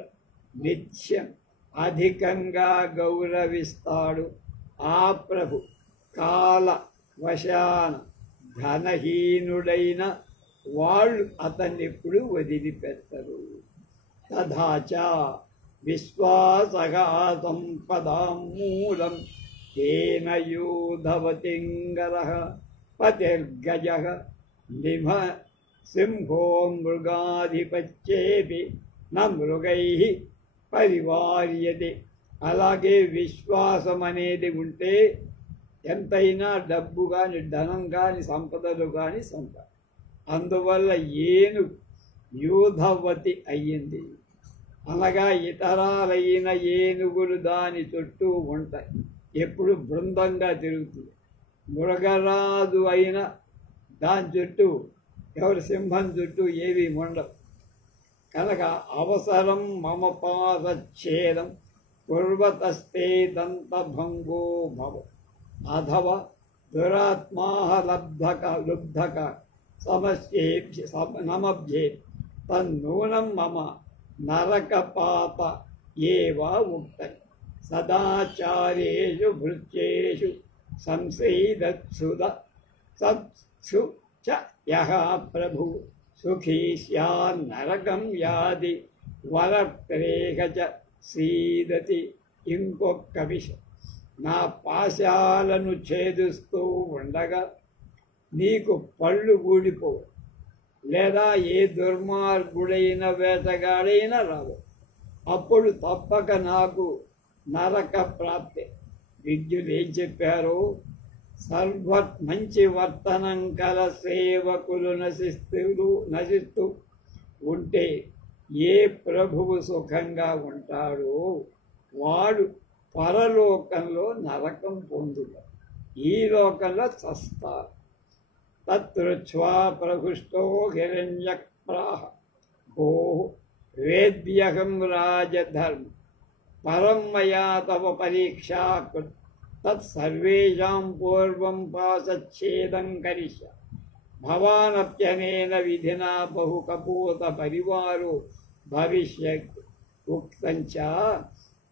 నిత్యం అధికంగా గౌరవిస్తాడు ఆ ప్రభు కాల వశాన ధనహీనుడైన వాళ్ళు అతన్ని ఎప్పుడు వదిలిపెట్టరు. తథాచ విశ్వాసగా సంపదాం మూలం తేన యూధవతింగర పతిర్గజ నిమ సింహో మృగాధిపత్యేపి న మృగై పరివార్యతే. అలాగే విశ్వాసం అనేది ఉంటే ఎంతైనా డబ్బు కానీ ధనం కానీ సంపదలు కానీ సంపద. అందువల్ల ఏనుగు యూధవతి అయ్యింది. అనగా ఇతరాలైన ఏనుగులు దాని చుట్టూ ఉంటాయి, ఎప్పుడు బృందంగా తిరుగుతుంది. మృగరాజు అయిన దాని చుట్టూ, ఎవరి సింహం చుట్టూ ఏవి ఉండవు. కనుక అవసరం మమ పాదఛేదం కుర్వతస్తే దంతభంగో భవ అథవా దురాత్మాహ లుబ్ధక సమస్యేభ్య నమభ్యే తన్నూనం మమ నరకపాత ఏవా ఉక్తం. సదాచారేషు భృత్యేషు సంసేదత్సుద సత్సు చ యః ప్రభు సుఖీ స్యాన్నరకం యాది వరత్రేక చ సీదతి. ఇంకొక విషయం, నా పాశాలను ఛేదిస్తూ ఉండగా నీకు పళ్ళు ఊడిపోవు, లేదా ఏ దుర్మార్గుడైన వేటగాడైనా రావు. అప్పుడు తప్పక నాకు నరక ప్రాప్తి. విద్యులు ఏం చెప్పారో, మంచి వర్తనం కల సేవకులు నశిస్తూ ఉంటే ఏ ప్రభువు సుఖంగా ఉంటాడో వాడు పరలోకంలో నరకం పొందుతాడు, ఈ లోకంలో చస్తారు. తత్రుచ్వా ప్రహృష్టో హిరణ్యప్రాహ భో వేద్యహం రాజధర్మ పరం మయా తవ పరీక్షా కృత్ తత్సర్వేషాం పూర్వం పాసచ్ఛేదం కరిష్యామి. భవానప్యనేన విధినా బహుకపోత పరివారో భవిష్యత్. ఉక్తంచ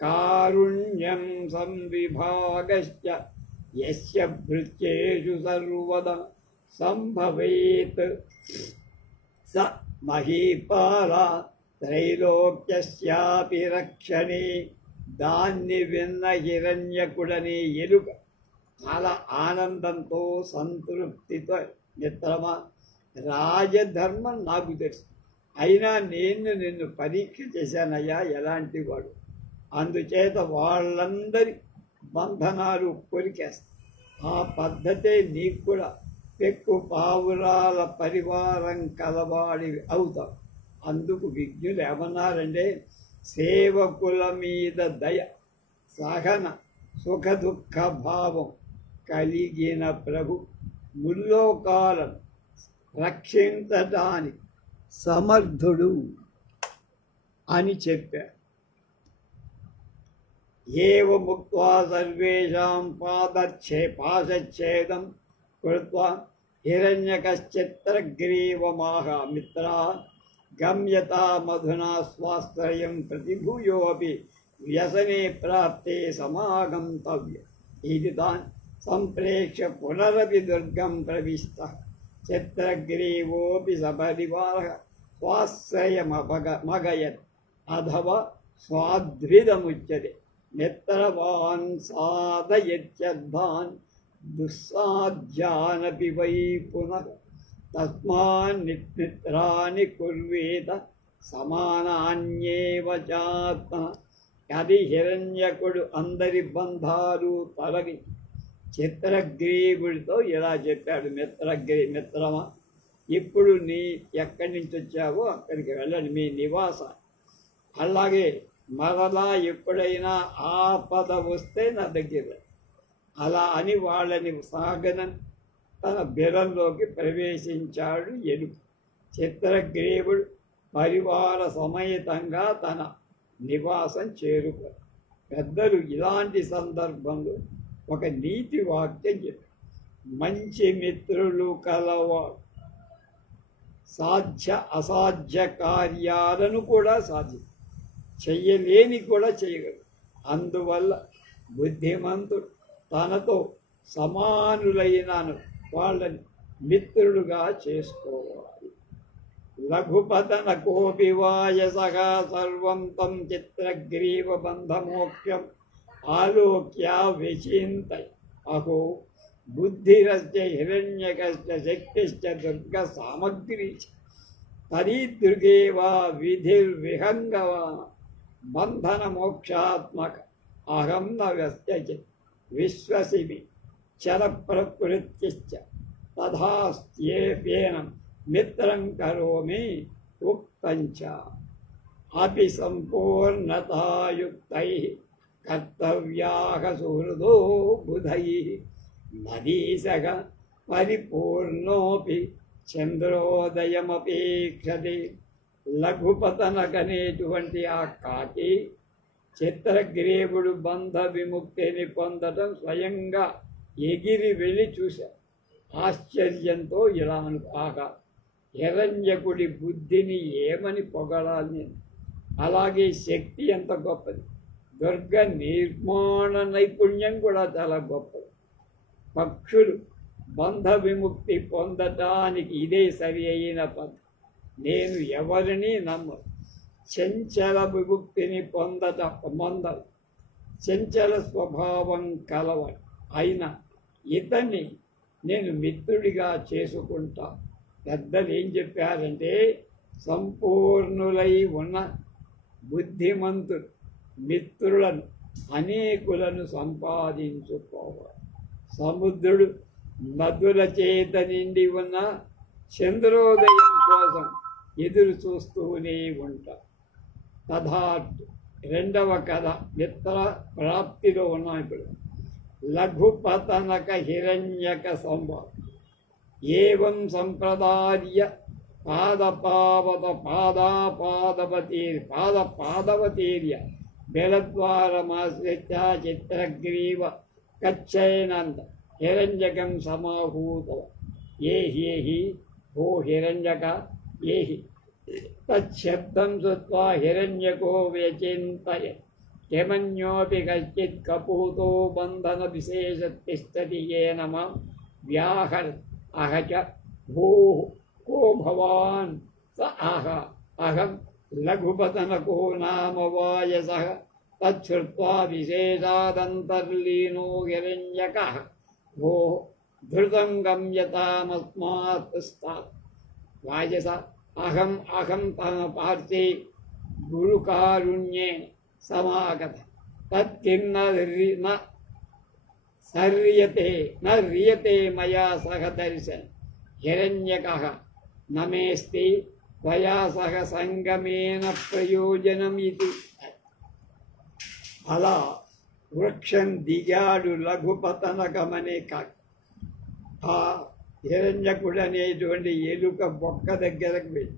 కారుణ్యం సంవిభాగశ్చ యస్య భృత్యేషు సర్వదా సంభవేత్ స మహీపాలా త్రైలోక్యస్యాపి రక్షణే. దాన్ని విన్న హిరణ్యకుడనే ఎలుక చాలా ఆనందంతో సంతృప్తితో, మిత్రమా, రాజధర్మం నాకు తెలుసు, అయినా నేను నిన్ను పరీక్ష చేశానయ్యా ఎలాంటి వాడు, అందుచేత వాళ్ళందరి బంధనాలు కొరికేస్తా. ఆ పద్ధతే నీకు కూడా పెక్కు పావురాల పరివారం కలవాడివి అవుతావు. అందుకు విజ్ఞులు ఏమన్నారంటే, సేవకుల మీద దయ, సహన, సుఖదుఖ భావం కలిగిన ప్రభు ముల్లోకాలను రక్షించడానికి సమర్థుడు అని చెప్పారు. ఏవ ముక్త్వా సర్వేషాం పాశచ్ఛేదం కృత్వా హిరణ్యకశ్చిత్రగ్రీవమాహ మిత్రా గమ్యతా మధునా స్వాశ్రయం ప్రతిభూయోపి వ్యసనే ప్రాప్తే సమాగంతవ్య. ఇది తాన్ సంప్రేక్ష్య పునరపి దుర్గం ప్రవిష్టః చిత్రగ్రీవోపి సపరివారః స్వాశ్రయమగయత్ అథవా స్వాద్విదముచ్యతే. మిత్రవాన్ సాధయత్యద్భాన్ దుస్సాధ్యానపి వై పునః తస్మాన్నిత్మిత్రాని కుర్వేత సమానాన్యేవ చాత్మ. అది హిరణ్యకుడు అందరి బంధాలు తొలగి చిత్రగ్రీవుడితో ఇలా చెప్పాడు, మిత్రమా, ఇప్పుడు నీ ఎక్కడి నుంచి వచ్చావో అక్కడికి వెళ్ళండి, మీ నివాసం. అలాగే మరలా ఎప్పుడైనా ఆపద వస్తే నా దగ్గర అలా అని వాళ్ళని సాగన తన బిరంలోకి ప్రవేశించాడు ఎలుక. చిత్రగ్రీవుడు పరివార సమేతంగా తన నివాసం చేరుకుని పెద్దలు ఇలాంటి సందర్భంలో ఒక నీతి వాక్యం చెప్పారు. మంచి మిత్రులు కలవాడు సాధ్య అసాధ్య కార్యాలను కూడా చెయ్యలేని కూడా చేయగలరు. అందువల్ల బుద్ధిమంతుడు తనతో సమానులైన వాళ్ళని మిత్రులుగా చేసుకోవాలి. లఘుపతన కోపి వాయసగా సర్వం తం చిత్రగ్రీవ బంధమోక్షం ఆలోక్య విచింతయ. అహో బుద్ధిరస్య హిరణ్యకస్య శక్తిశ్చ దుర్గ సామగ్రీ తరీదృగే వా విధిర్విహంగవా బంధన మోక్షాత్మక అహం న వ్యస్య విశ్వసిమి చర ప్రకృత్యశ్చ తథాస్త్యేపేనం మిత్రం కరోమి ఉక్తంచ. అపి సంపూర్ణతాయుక్తై కర్తవ్యాః సుహృదో బుధైః నదీశః పరిపూర్ణోపి చంద్రోదయమపేక్షతే. లఘుపతనకనేటువంటి ఆ కాకి చిత్రగ్రీవుడు బంధ విముక్తిని పొందటం స్వయంగా ఎగిరి వెళ్ళి చూశారు. ఆశ్చర్యంతో ఇలా ఆగా హిరణ్యకుడి బుద్ధిని ఏమని పొగడాలి, అలాగే శక్తి ఎంత గొప్పది, దుర్గ నిర్మాణ నైపుణ్యం కూడా చాలా గొప్పది. పక్షులు బంధ విముక్తి పొందటానికి ఇదే సరి అయిన పద్ధతి. నేను ఎవరిని నమ్మను. చంచల విముక్తిని పొందరు, చంచల స్వభావం కలవాడు. అయినా ఇతన్ని నేను మిత్రుడిగా చేసుకుంటా. పెద్దలు ఏం చెప్పారంటే, సంపూర్ణులై ఉన్న బుద్ధిమంతుడు మిత్రులను అనేకులను సంపాదించుకోవాలి. సముద్రుడు నదుల చేత నిండి ఉన్న చంద్రోదయం కోసం ఎదురు చూస్తూనే ఉంటా. తథాత్ రెండవ కథ మిత్ర ప్రాప్తిలో ఉన్నాం. ఇప్పుడు లఘుపతనక హిరణ్యక సంవాదం. ఏవం సంప్రదార్య పాదపాదవతీర్య బెలద్వారమాశ్రిత్య చిత్రగ్రీవ కచ్చైనంద హిరణ్యకం సమాహూతవ. ఏహి ఓ హిరణ్యక ఏహి తచ్చబ్దం శ్రుత్వా హిరణ్యకో వ్యచింతయ కిమన్యోపి కశ్చిత్ కపూతో బంధన విశేష తిష్టతి ఏన మాం వ్యాహర్ అహచ భూ కో భవాన్ స ఆహ అహం లఘుపతనకో నామ వాయసః తచ్ఛ్రుత్వా విశేషాదంతర్లీనో హిరణ్యకః భో ధృతం గమ్యతామస్మాత్ స్తాత్. వాయస అహం తన పార్శ్వే గురుకారుణ్యేన సమాగత తత్కిం న రియతే మయా సహ దర్శన హిరణ్యకః నమేస్తి త్వయా సహ సంగమేన ప్రయోజనం ఇది. అలా వృక్షం దిగాడు లఘుపతనకమనే కాకి. ఆ హిరణ్యకుడు అనేటువంటి ఎలుక బొక్క దగ్గరకు వెళ్ళి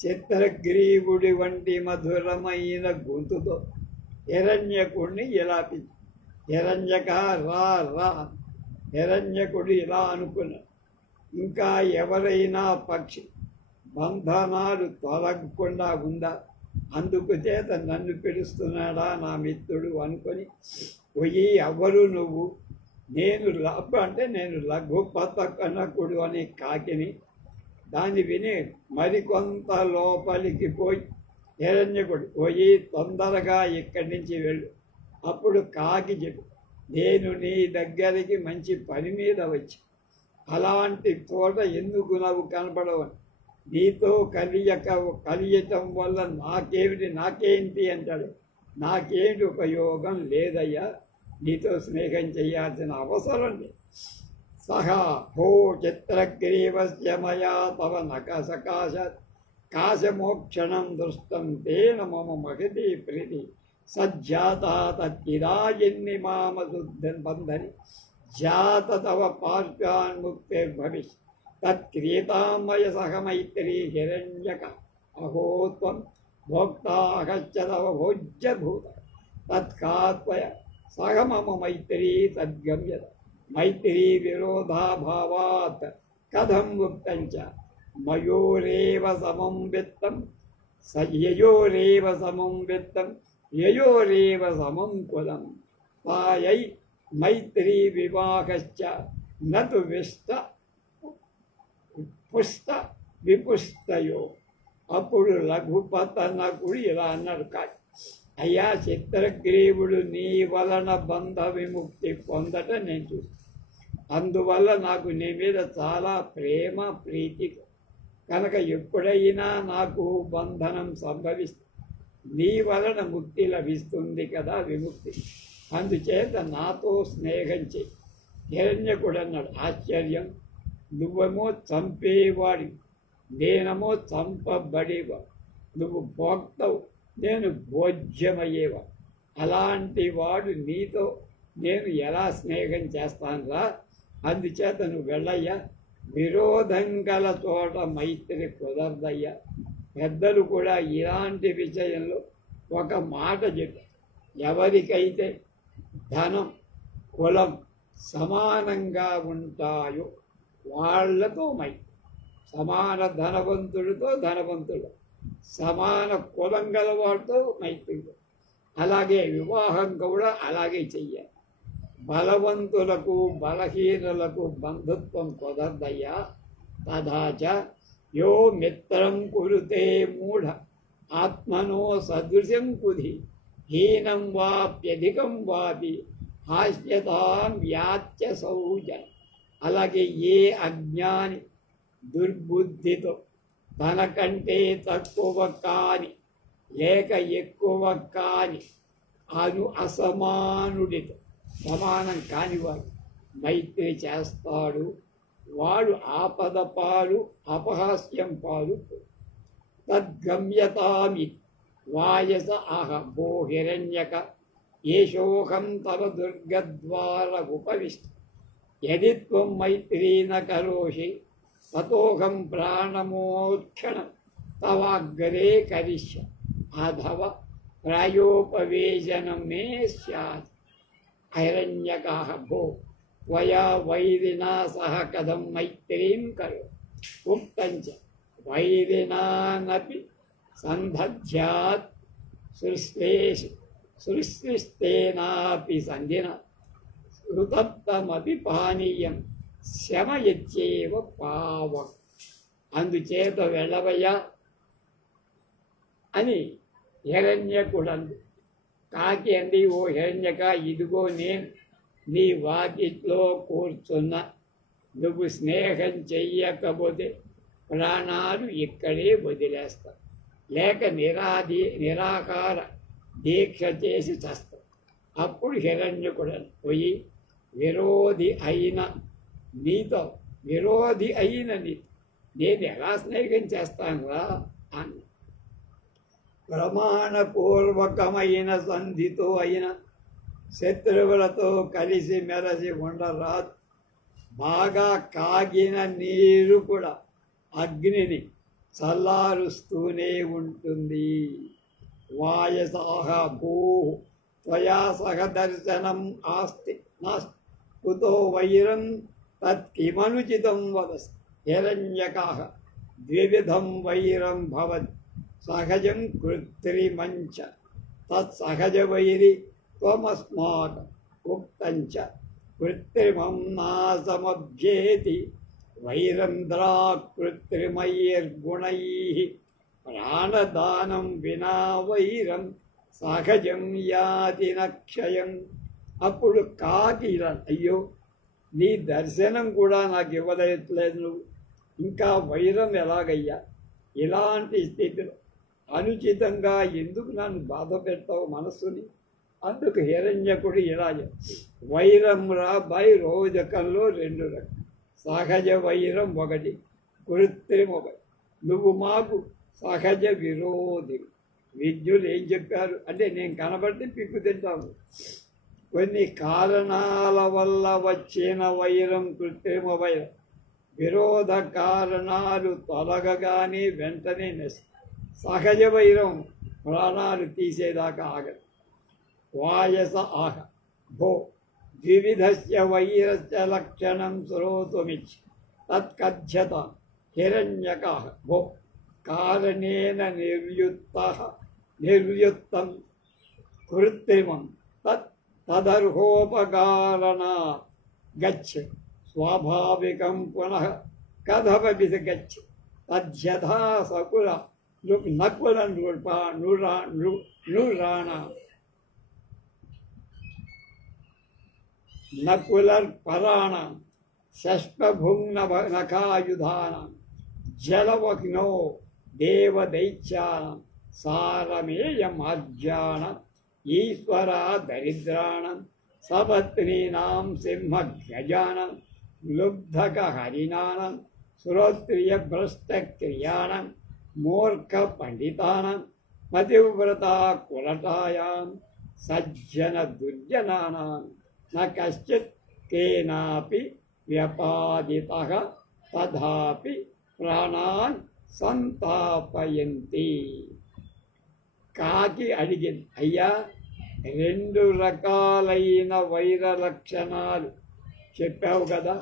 చిత్రగ్రీవుడి వంటి మధురమైన గొంతుతో హిరణ్యకుడిని ఇలా పిలిచి, హిరణ్యక రా రా. హిరణ్యకుడు ఇలా అనుకున్నాడు, ఇంకా ఎవరైనా పక్షి బంధనాలు తొలగకుండా ఉందా, అందుకు చేత నన్ను పిలుస్తున్నాడా నా మిత్రుడు అనుకొని పోయి, ఎవరు నువ్వు? నేను నేను లఘుపతనకుడు అనే కాకిని. దాన్ని విని మరికొంత లోపలికి పోయి హిరణ్యకుడు పోయి తొందరగా ఇక్కడి నుంచి వెళ్ళు. అప్పుడు కాకి చెప్పు, నేను నీ దగ్గరికి మంచి పని మీద వచ్చి అలాంటి చోట ఎందుకు నాకు కనపడవు, నీతో కలియటం వల్ల నాకేంటి అంటాడు. నాకేంటి ఉపయోగం లేదయ్యా, నీతో స్నేహం చేయాల్సిన అవసరం లేదు. సహా భో చిత్రగ్రీవస్య మయా తవ నకసకాశాత్ కాశమోక్షణం దృష్టం తేన మమ మహతి ప్రీతి సజ్జాతా తత్కిరాజిన్ని మామసుబంధని జాత తవ పార్శ్వాన్ముక్తిర్భవిష్యత్ తత్క్రియతామయ సహ మైత్రీ హిరణ్యక అహో త్వం భోక్తాహశ్చ తవ భోజ్యభూత తత్కాత్వయ సహ మమ మైత్రీ తద్గమ్యత మైత్రీ విరోధాభావాత్ కథం ముక్తం చ మయోరేవ సమం విత్తం యయోరేవ సమం విత్తం యయోరేవ సమం కులం తాయై మైత్రీ వివాహశ్చ నతు పుష్ట విపుష్టయో. అప్పుడు లఘుపతనకుడు ఇలా అన్నాడు, కాదు అయ్యా చిత్రగ్రీవుడు నీ వలన బంధ విముక్తి పొందట నేను చూస్తాను. అందువల్ల నాకు నీ మీద చాలా ప్రేమ ప్రీతి కనుక ఎప్పుడైనా నాకు బంధనం సంభవిస్తుంది, నీ వలన ముక్తి లభిస్తుంది కదా, విముక్తి. అందుచేత నాతో స్నేహం చేయి. హిరణ్యకుడు అన్నాడు, ఆశ్చర్యం, నువ్వేమో చంపేవాడి, నేనేమో చంపబడేవా. నువ్వు భోక్తవు, నేను భోజ్యమయ్యేవా. అలాంటి వాడు నీతో నేను ఎలా స్నేహం చేస్తానురా. అందుచేత నువ్వు వెళ్ళయ్యా, విరోధం గల చోట మైత్రి కుదరదయ్యా. పెద్దలు కూడా ఇలాంటి విషయంలో ఒక మాట చెప్పారు, ఎవరికైతే ధనం కులం సమానంగా ఉంటాయో వాళ్లతో మైత్రి. సమాన ధనవంతుడితో ధనవంతుడు, సమాన కులం గలవాడితో మైత్రి. అలాగే వివాహం కూడా అలాగే చెయ్యాలి. బలవంతులకు బలహీనులకు బంధుత్వం కుదరదయ్యా. తథాచ యో మిత్రం కురుతే మూఢ ఆత్మనో సదృశం కుధి హీనం వాప్యధికం వాపి హాస్యతాం వ్యాత్య సౌజ. అలాగే ఏ అజ్ఞాని దుర్బుద్ధితో తనకంటే తక్కువ కాని లేక ఎక్కువ కాని అసమానుడితో సమానం కానివాడు మైత్రి చేస్తాడు, వాడు ఆపద పాలు అపహాస్యం పాలు. తద్గమ్యతామి వాయస ఆహ భో హిరణ్యక ఏషోహం తవ దుర్గద్వార ఉపవిష్ట యది త్వం మైత్రీన కరోషి తతోహం ప్రాణమోక్షణం తవాగ్రే కరిష్య అధవ ప్రాయోపవేశనం మే స్యాత్. హిరణ్యకాః భో త్వయా వైరిణా సహ కథం మైత్రీం కరో ఉక్తం చ వైరిణానపి సందధ్యాత్ సృష్టిస్తేనాపి సంధిన ఋతప్తమపి పానీయం శమయత్యేవ పావం. అందుచేత వెళ్ళవయ్యా అని హిరణ్యకుడందు. కాకి అంది, ఓ హిరణ్యక, ఇదిగో నేను నీ వాకిట్లో కూర్చున్నా, నువ్వు స్నేహం చెయ్యకపోతే ప్రాణాలు ఇక్కడే వదిలేస్తా, లేక నిరాకార దీక్ష చేసి చస్తా. అప్పుడు హిరణ్యకుడు పోయి విరోధి అయిన నీతో నేను ఎలా స్నేహం చేస్తాను రా అన్న. ప్రమాణపూర్వకమైన సంధితో అయిన శత్రువులతో కలిసి మెరసి ఉండరాదు. బాగా కాగిన నీరు కూడా అగ్నిని చల్లారుస్తూనే ఉంటుంది. వాయసాహ భూ త్వయా సహ దర్శనం ఆస్తి నాస్తి కుతో వైరం తత్కిమనుచితం వదస్. హిరణ్యకాః ద్వివిధం వైరం భవతి సహజం కృత్రిమంచ తత్సహజ వైరి త్వమస్మాకం ఉక్తం చ కృత్రిమం నాసమభ్యేతి వైరంధ్రా కృత్రిమైర్గుణైః ప్రాణదానం వినా వైరం సహజం యాతి నక్షయం. అప్పుడు కాకి ఇలా, అయ్యో నీ దర్శనం కూడా నాకు ఇవ్వలేదు నువ్వు, ఇంకా వైరం ఎలాగయ్యా, ఇలాంటి స్థితిలో అనుచితంగా ఎందుకు నన్ను బాధ పెడతావు మనస్సుని. అందుకు హిరణ్యకుడు ఇలా వైరం రాబాయి రోజకంలో 2 రకాలు, సహజ వైరం ఒకటి, కృత్రిమ వైరం. నువ్వు మాకు సహజ విరోధి. విద్యులు ఏం చెప్పారు అంటే నేను కనబడితే పిక్కు తింటాను. కొన్ని కారణాల వల్ల వచ్చిన వైరం కృత్రిమ వైరం. విరోధ కారణాలు తొలగగానే వెంటనే సహజ వైరం ప్రాణాలు తీసేదాకా ఆగదు. వాయస ఆహ భో ద్విధస్య వైరస్య లక్షణం శ్రోతుమిచ్చి తత్కథ్యత హిరణ్యకాః భో కారణేన నిర్యుక్తం కృత్రిమం తదర్హోపకారణాత్ గచ్చ స్వాభావికం పునః కథమపి గచ్చ తద్యథా సకుల నకుల నృరాణ నకులర్పరాణం షష్ఠభుంనఖాయుధానం జలవగ్నో దేవదైత్యానం సారమేయమార్జానం ఈశ్వరా దరిద్రాణం సపత్నీనాం సింహగజానం లుబ్ధక హరిణానం శ్రోత్రియభ్రష్టక్రియాణం మూర్ఖ పండితానం పతివ్రతా కులటాయాం సజ్జన దుర్జనానాం న కశ్చిత్ కేనాపి వ్యపాదితః తథాపి ప్రాణాన్ సంతాపయంతి. కాకి అడిగింది, అయ్యా 2 రకాలైన వైర లక్షణాలు చెప్పావు కదా,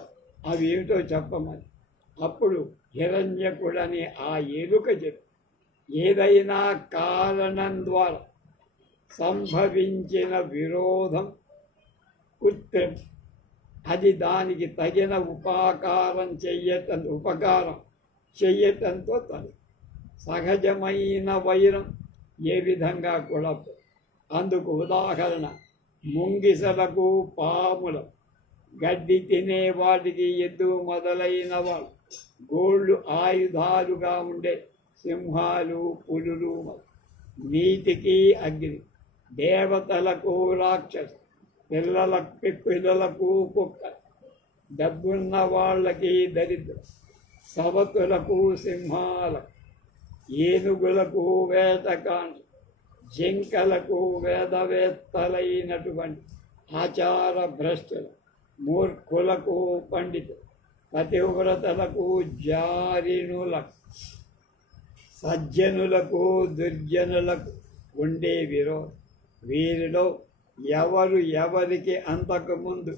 అవి ఏమిటో చెప్పమని. అప్పుడు హిరణ్యకుడని ఆ ఎలుక చెప్పి, ఏదైనా కారణం ద్వారా సంభవించిన విరోధం కృత్రిమం, అది దానికి తగిన ఉపకారం చెయ్యటంతో తను. సహజమైన వైరం ఏ విధంగా కూడా. అందుకు ఉదాహరణ ముంగిసలకు, పాముల, గడ్డి తినే వాటికి, ఎద్దు మొదలైన వాళ్ళు, గోళ్ళు ఆయుధాలుగా ఉండే సింహాలు, పులులు, నీటికి అగ్ని, దేవతలకు రాక్షసు, పిల్లలకు కుక్క, డబ్బున్న వాళ్ళకి దరిద్రం, సవతులకు సింహాలకు, ఏనుగులకు వేటకాండ, జింకలకు వేదవేత్తలైనటువంటి ఆచార భ్రష్టులు, మూర్ఖులకు పండితులు, పతివ్రతలకు జారిణులకు, సజ్జనులకు దుర్జనులకు ఉండే విరోధం. వీరిలో ఎవరు ఎవరికి అంతకుముందు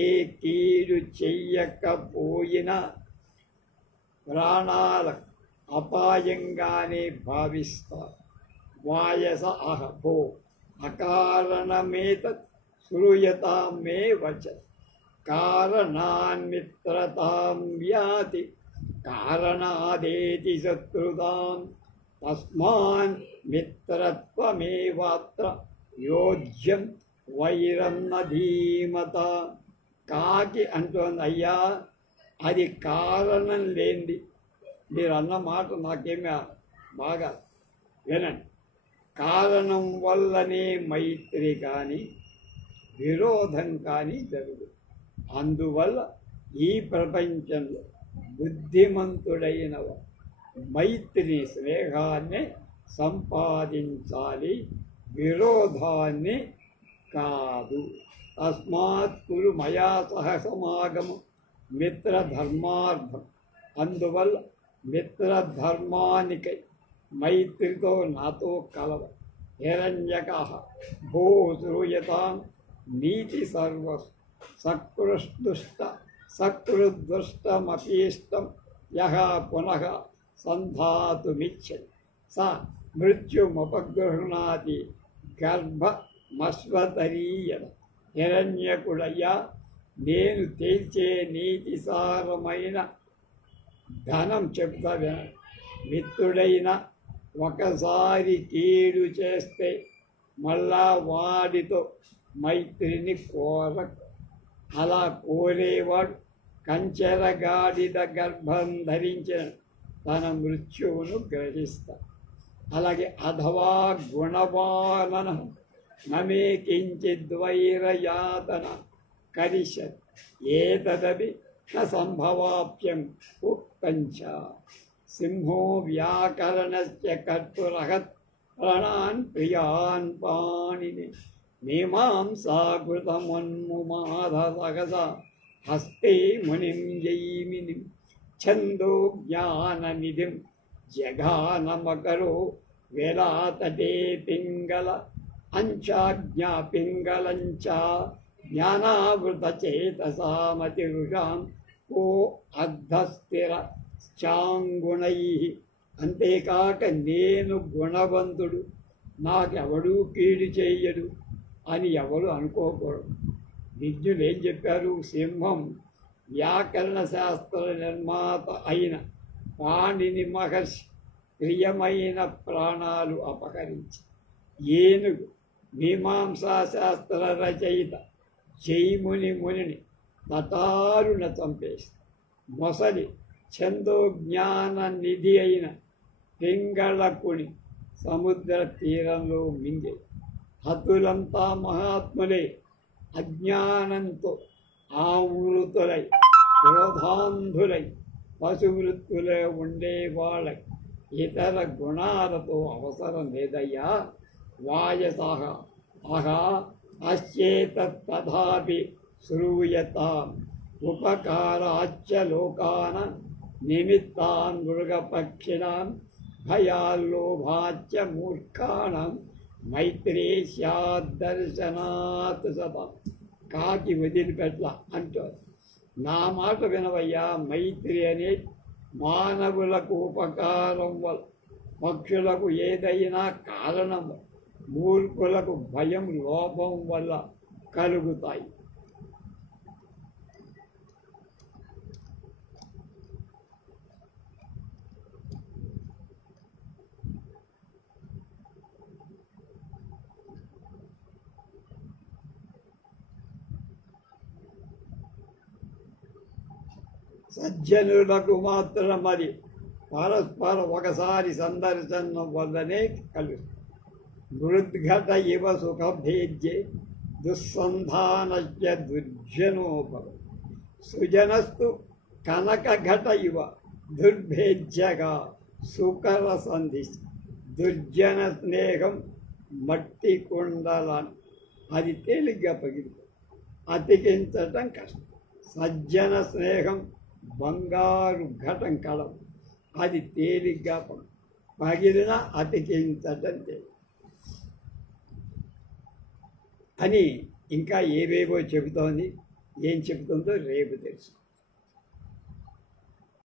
ఏ కీడు చెయ్యకపోయినా ప్రాణాలకు అపాయంగానే భావిస్తారు. వాయస అహభో అకారణమేతత్ శ్రూయతాం మే వచ కారణాన్మిత్రతాం వ్యాతి కారణాదేతి శత్రుతాం తస్మాన్ మిత్రత్వమేవాత్ర యోజ్యం వైరం నధీమత. కాకి అంటోంది, అయ్యా అది కారణం లేనిది. మీరు అన్న మాట నాకేమీ బాగా వినండి. కారణం వల్లనే మైత్రి కానీ విరోధం కానీ జరుగుతుంది. అందువల్ల ఈ ప్రపంచంలో బుద్ధిమంతుడైన మైత్రి స్నేహాన్ని సంపాదించాలి, విరోధాన్ని కాదు. తస్మాత్ కురు మయా సహ సమాగమం మిత్రధర్మార్థం. అందువల్ల మిత్రధర్మానికై మైత్రితో నాతో కలవ. హిరణ్యకాః భో శ్రూయతాం నీతి సర్వస్ సకృద్దుష్టమపీష్టం యః పునః సంధాతుమిచ్చతి స మృత్యుముపగృహ్ణాతి గర్భమశ్వతరీయత. హిరణ్యకుడయ్యా, నేను తేల్చే నీతి సారమైన ధనం చెప్తా వినండి. మిత్రుడైన ఒకసారి కీడు చేస్తే మళ్ళా వాడితో మైత్రిని కోరకు. అలా కోరేవాడు కంచెరగాడిద గర్భం ధరించిన తన మృత్యువును గ్రహిస్తాడు. అలాగే అథవా గుణవానన నమే కించిద్వైరయాతన కరిష్యత్ ఏతదపి న సంభవాప్యం ఉక్తంచ. సింహో వ్యాకరణస్య కర్తురహత్ ప్రాణాన్ ప్రియాన్ పాణిని మీమాంసాకృతమన్ముమాధ సహసా హస్తే మునిం జైమినిం ఛందో జ్ఞాననిధిం జఘానమకరో వేలాతటే పింగళ అంచాజ్ఞా పింగళంచ జ్ఞానావృతచేతసామతిరుషాం కో అర్ధస్థిర చాంగుణై. అంతేకాక నేను గుణవంతుడు, నాకెవడూ కీడు చేయడు అని ఎవరు అనుకోకూడదు. విజ్ఞులు ఏం చెప్పారు? సింహం వ్యాకరణ శాస్త్ర నిర్మాత అయిన పాణిని మహర్షి ప్రియమైన ప్రాణాలు అపహరించి, ఏనుగు మీమాంసా శాస్త్ర రచయిత జైముని మునిని తటారున చంపేసి, మొసలి ఛందోజ్ఞాన నిధి అయిన పింగళకుని సముద్ర తీరంలో మింగే. హతులంతా మహాత్ములే, అజ్ఞానంతో ఆవృతులై క్రోధాంధులై పశువృత్తులే ఉండే వాళ్ళకి ఇతర గుణాలతో అవసరం లేదయ్యా. వాయసః అహా అశ్చేతథాపి శ్రూయతాం ఉపకారాచ్చ లోకాన నిమిత్తాన్ మృగపక్షిణాం భయాల్లోభాచ్చ మూర్ఖాణం మైత్రే స్యాద్దర్శనాత్ సతం. కాకి వదిలిపెట్ల అంటారు. నా మాట వినవయ్యా. మైత్రి అనే మానవులకు ఉపకారం వల్ల, పక్షులకు ఏదైనా కారణం వల్ల, మూర్ఖులకు భయం లోపం వల్ల కలుగుతాయి. సజ్జనులకు మాత్రం అది పరస్పర ఒకసారి సందర్శనం వల్లనే కలుస్తుంది. మృద్ఘట ఇవ సుఖభేద్యే దుస్సంధానస్య దుర్జనోభవ. సుజనస్తు కనకఘట ఇవ దుర్భేద్యగా సుకర సంధి. దుర్జన స్నేహం మట్టి కుండలాన్ని, అది తేలిగ్గా పగిలిపోతుంది, అతికించటం కష్టం. సజ్జన స్నేహం బంగారు ఘటం కలం, అది తేలిగ్గా పగిలిన అతికించటం తేలి అని ఇంకా ఏవేవో చెబుతోంది. ఏం చెబుతుందో రేపు తెలుసు.